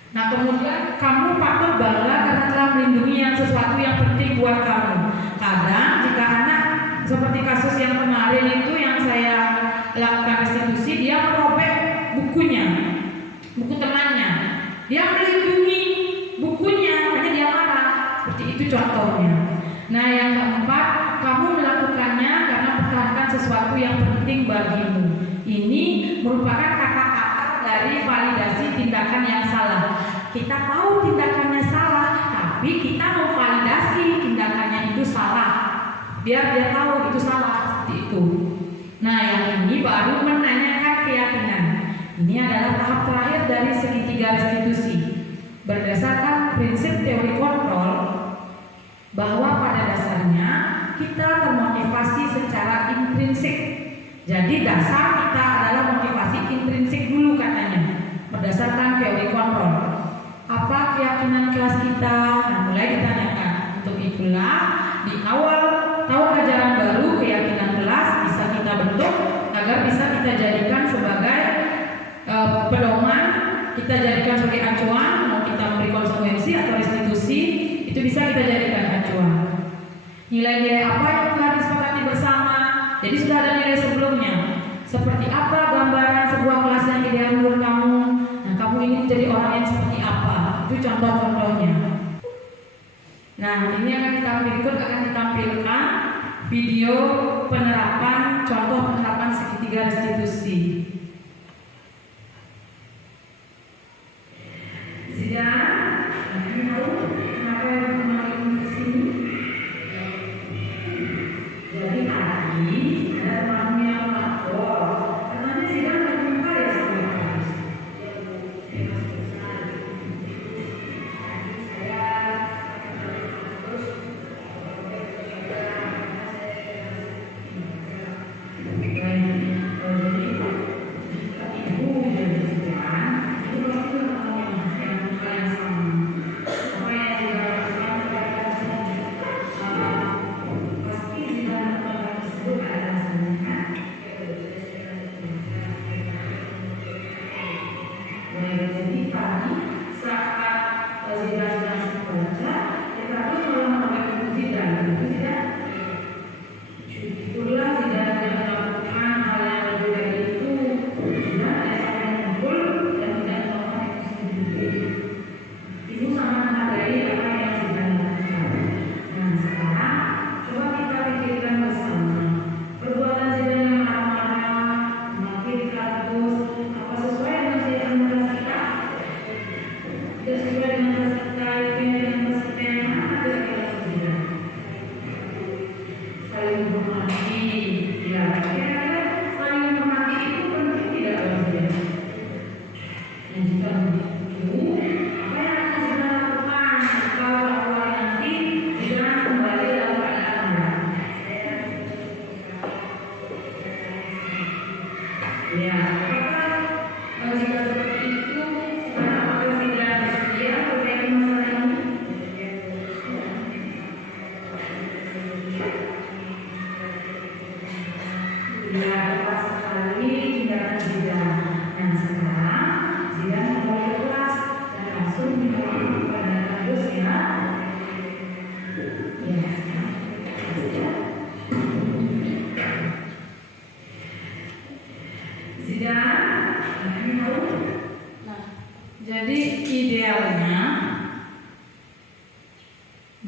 Nah, kemudian kamu patut bangga karena telah melindungi yang sesuatu yang penting buat kamu. Kadang jika anak seperti kasus yang kemarin itu yang saya lakukan restitusi, dia merobek bukunya, buku temannya. Dia melindungi bukunya, makanya dia marah. Seperti itu contohnya. Nah, yang keempat, kamu melakukannya karena pertahankan sesuatu yang penting bagimu. Ini merupakan kata-kata dari validasi tindakan yang salah. Kita tahu tindakannya salah, tapi kita memvalidasi tindakannya itu salah. Biar dia tahu itu salah, seperti itu. Nah, yang ini baru menanyakan keyakinan. Ini adalah tahap terakhir dari segitiga restitusi. Berdasarkan prinsip teori kontrol, bahwa pada dasarnya kita termotivasi secara intrinsik. Jadi dasar kita adalah motivasi intrinsik dulu katanya. Berdasarkan teori kontrol. Apa keyakinan kelas kita? Nah, mulai ditanyakan. Untuk itulah di awal tahun ajaran baru keyakinan kelas bisa kita bentuk agar bisa kita jadikan sebagai pedoman, kita jadikan sebagai acuan, mau kita memberi konsekuensi atau restitusi, itu bisa kita jadikan acuan. Nilai-nilai apa yang telah disepakati bersama, jadi sudah ada nilai sebelumnya. Seperti apa gambaran sebuah kelas yang ideal menurut kamu? Nah, kamu ingin jadi orang yang seperti apa? Itu contoh-contohnya. Nah, ini akan kita berikut akan ditampilkan video penerapan, contoh penerapan segitiga restitusi. Kalian tahu kenapa yang kemarin ke sini? Jadi tadi ada temanmu yang melapor, katanya sidang terbuka ya sebelum habis.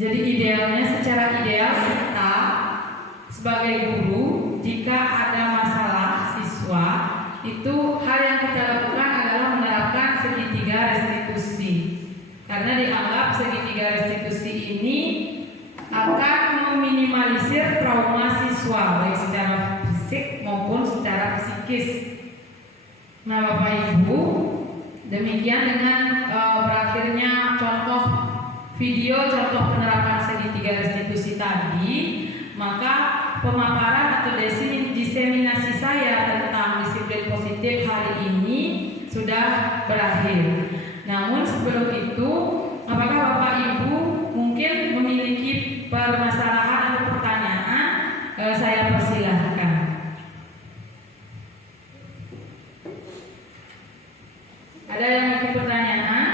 Jadi idealnya, secara ideal kita sebagai guru, jika ada masalah siswa, itu hal yang kita lakukan adalah menerapkan segitiga restitusi. Karena dianggap segitiga restitusi ini akan meminimalisir trauma siswa, baik secara fisik maupun secara psikis. Nah, Bapak Ibu, demikian dengan berakhirnya contoh video contoh penerapan segitiga restitusi tadi, maka pemaparan atau diseminasi saya tentang disiplin positif hari ini sudah berakhir. Namun sebelum itu, apakah Bapak Ibu mungkin memiliki permasalahan atau pertanyaan? Saya persilahkan. Ada yang memiliki pertanyaan?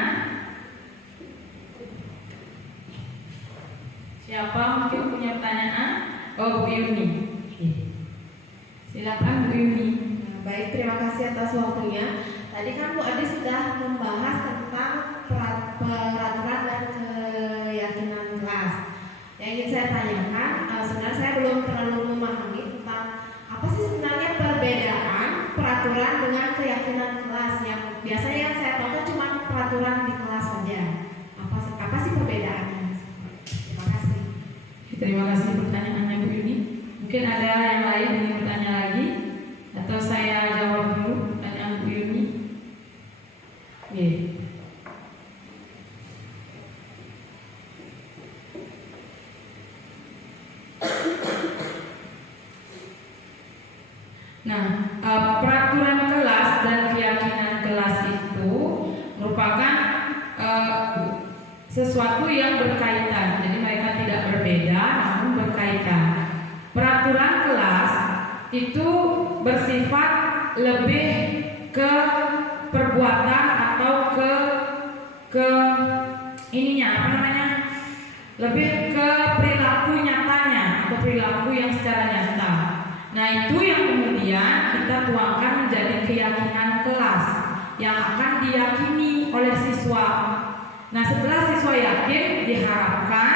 Siapa mungkin punya pertanyaan? Oh, Bu Yuni. Silakan Bu Yuni. Baik, terima kasih atas waktunya. Tadi kan Bu Adi sudah membahas tentang peraturan dan keyakinan kelas. Yang ingin saya tanyakan, sebenarnya saya belum terlalu memahami tentang apa sih sebenarnya perbedaan peraturan dengan keyakinan kelas. Yang biasanya yang saya tahu cuma peraturan di kelas saja. Apa sih perbedaannya? Terima kasih. Terima kasih pertanyaannya Bu Yuni. Mungkin ada yang lain yang bertanya lagi, atau saya jawab dulu pertanyaan Bu Yuni. Nah, peraturan kelas dan keyakinan kelas itu merupakan sesuatu yang berkaitan. Jadi mereka tidak berbeda, namun berkaitan. Peraturan kelas itu bersifat lebih ke perbuatan atau ke ininya apa namanya, lebih ke perilaku nyatanya atau perilaku yang secara nyata. Nah itu yang kemudian kita tuangkan menjadi keyakinan kelas yang akan diyakini oleh siswa. Nah setelah siswa yakin, diharapkan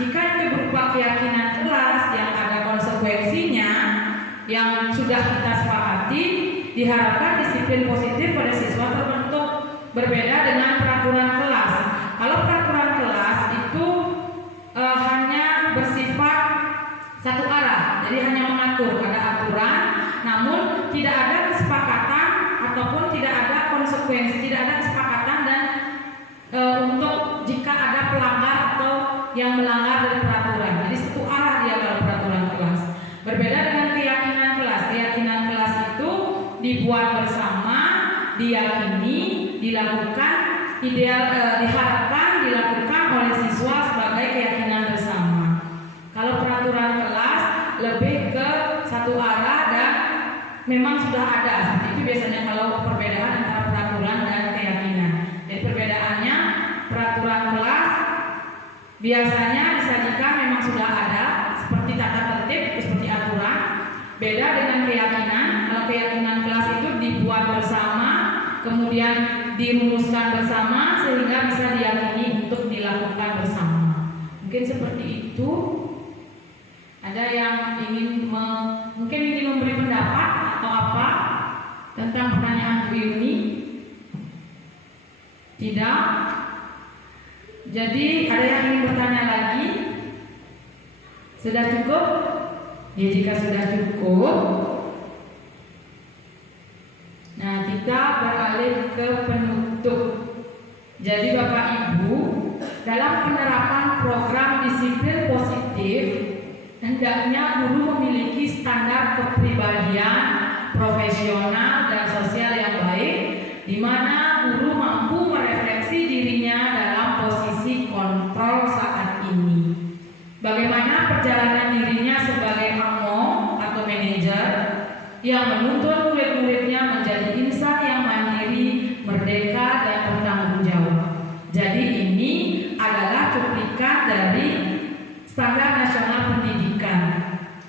jika itu berupa keyakinan kelas yang ada konsekuensinya yang sudah kita sepakati, diharapkan disiplin positif pada siswa terbentuk. Berbeda dengan peraturan kelas. Kalau peraturan kelas itu hanya bersifat satu arah, jadi hanya mengatur, ada aturan, namun tidak ada kesepakatan ataupun tidak ada konsekuensi, tidak ada kesepakatan dan untuk jika ada pelanggar atau yang melanggar dari peraturan. Jadi satu arah dia kalau peraturan kelas. Berbeda dengan keyakinan kelas. Keyakinan kelas itu dibuat bersama, diyakini, dilakukan, diharapkan dilakukan oleh siswa sebagai keyakinan bersama. Kalau peraturan kelas lebih ke satu arah dan memang sudah ada. Seperti itu biasanya kalau perbedaan antara peraturan dan keyakinan. Jadi perbedaannya, peraturan kelas biasanya disajikan memang sudah ada seperti tata tertib, seperti aturan. Beda dengan keyakinan. Kalau keyakinan kelas itu dibuat bersama, kemudian dirumuskan bersama sehingga bisa diyakini untuk dilakukan bersama. Mungkin seperti itu. Ada yang mungkin ingin memberi pendapat atau apa tentang pertanyaan Bu Yuni? Tidak. Jadi ada yang ingin bertanya lagi? Sudah cukup? Ya jika sudah cukup, nah kita beralih ke penutup. Jadi Bapak Ibu, dalam penerapan program disiplin positif, hendaknya guru memiliki standar kepribadian, profesional dan sosial yang baik, di mana guru mampu merefleksi dirinya dalam posisi kontrol saat ini. Bagaimana perjalanan dirinya sebagai AMO atau manajer yang menuntun murid-muridnya menjadi insan yang mandiri, merdeka dan bertanggung jawab. Jadi ini adalah cuplikan dari Standar Nasional Pendidikan.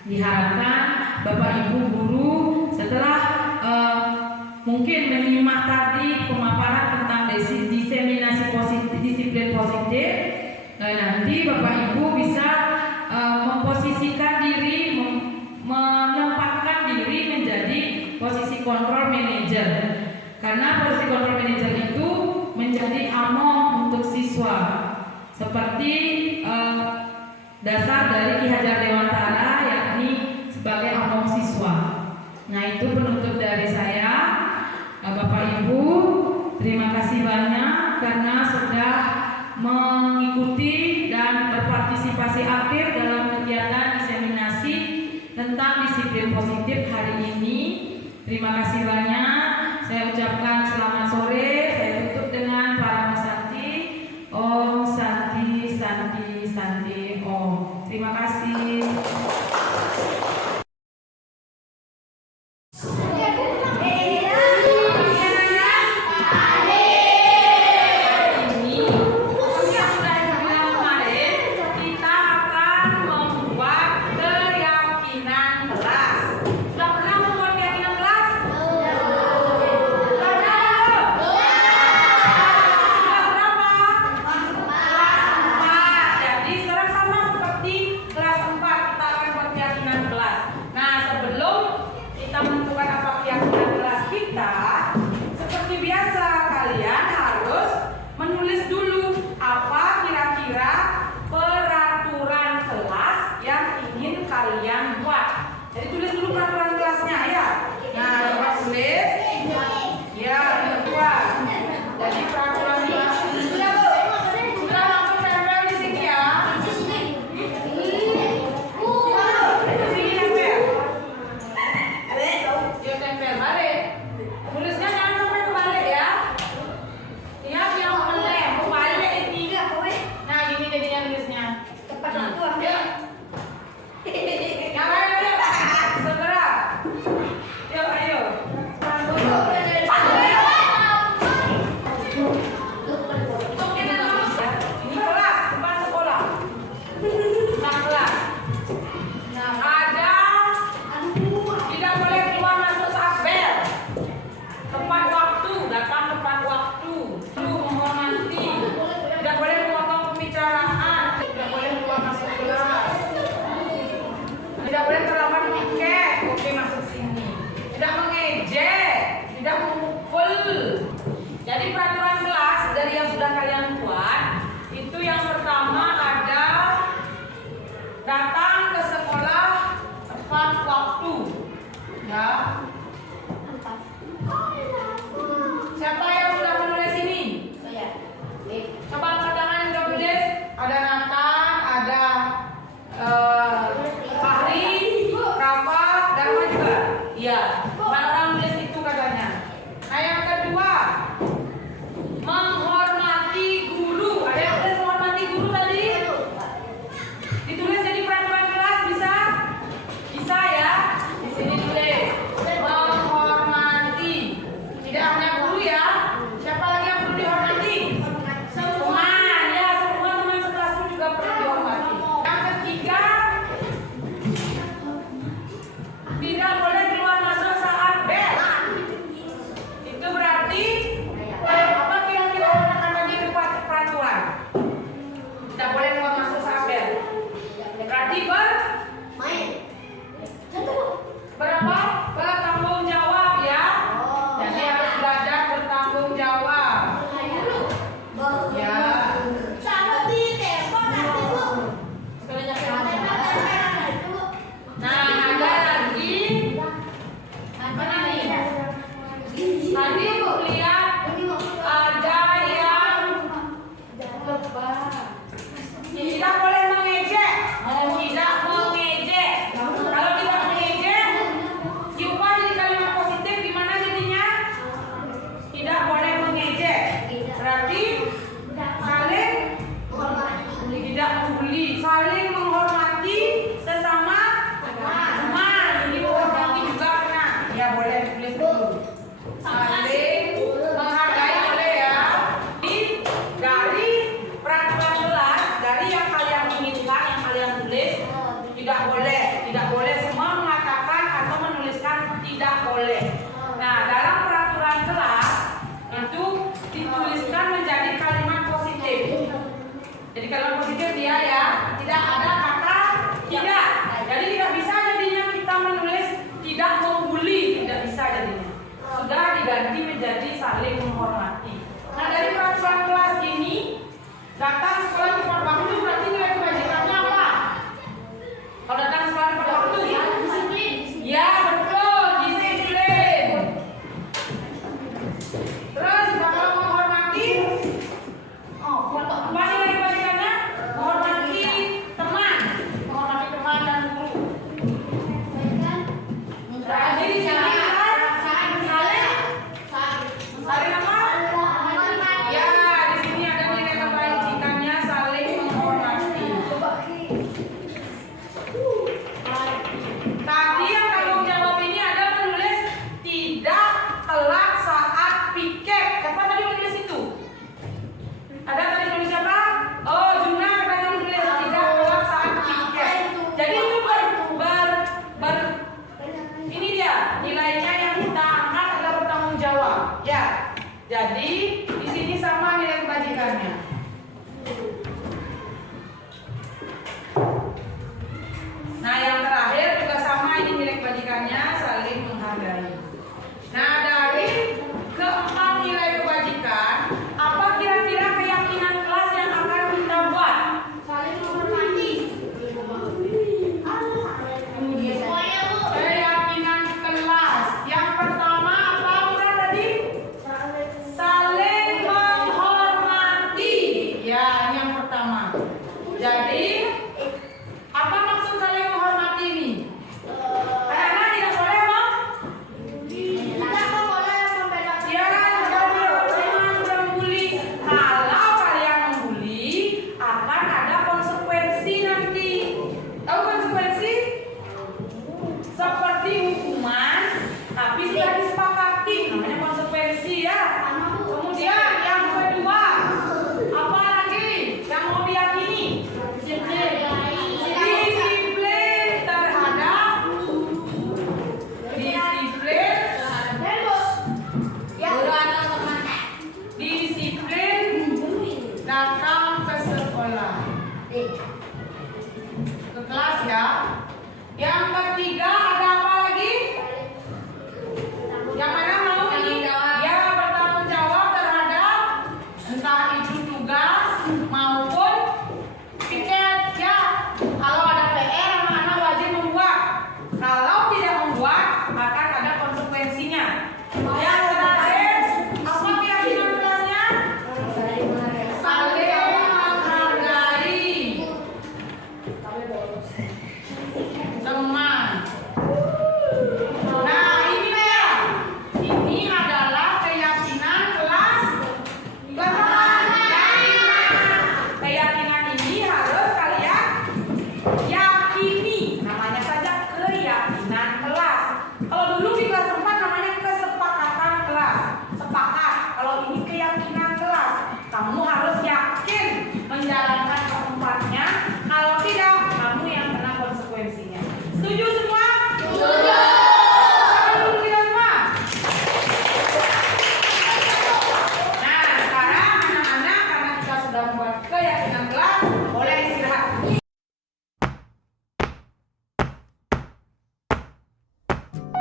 Diharapkan Bapak Ibu guru setelah mungkin menyimak tadi pemaparan tentang diseminasi positif, disiplin positif, nanti Bapak Ibu bisa memposisikan diri, menempatkan diri menjadi posisi kontrol manager. Karena posisi kontrol manager itu menjadi AMO untuk siswa, seperti dasar dari Ki Hajar Dewantara, yakni sebagai AMO siswa. Nah itu penutup dari saya. Bapak Ibu, terima kasih banyak karena sudah mengikuti dan berpartisipasi aktif dalam kegiatan diseminasi tentang disiplin positif hari ini. Terima kasih banyak. Saya ucapkan selamat sore. Saya tutup dengan para Santi. Om Santi, Santi, Santi, Om. Terima kasih. datang ke sekolah tepat waktu. Ya. Siapa yang sudah menulis ini? Coba angkat tangan yang sudah menulis. Ada Nathan, ada Fahri, Rafa, Dharma juga. Iya. Orang menulis itu katanya. Nah yang kedua, menghormati guru. Ada yang tulis menghormati guru tadi? Ditulis jadi peraturan kelas bisa? Bisa ya? Di sini tulis menghormati. Tidak hanya guru ya. Siapa lagi yang perlu dihormati? Semua ya, semua teman sekelasmu juga perlu dihormati. Yang ketiga, tidak boleh keluar masuk saat bel. Itu berarti apa kira-kira akan tadi peraturan? Tidak boleh keluar masuk saat bel. Berarti berapa? Bertanggung jawab ya. Jadi harus belajar bertanggung jawab. Ya. Nah, ada lagi. Apa namanya? Tadi Bu lihat ada yang tidak boleh mengejek. Tidak mengejek. Kalau tidak mengejek, diubah jadi kalimat positif gimana jadinya? Tidak boleh mengejek. Berarti saling tidak membuli, saling menghormati sesama teman. Ini menghormati juga kena. Ya boleh tulis dulu. Saling menghargai boleh ya. Dari peraturan kelas, dari yang kalian inginkan, yang kalian tulis, tidak boleh semua mengatakan atau menuliskan tidak boleh. Nah, dalam peraturan kelas itu dituliskan menjadi kalimat positif. Jadi kalimat positif dia ya, tidak ada kata tidak. Jadi tidak bisa jadinya kita menulis tidak membuli, tidak bisa jadinya. Sudah diganti menjadi saling menghormati. Nah, dari peraturan kelas ini, data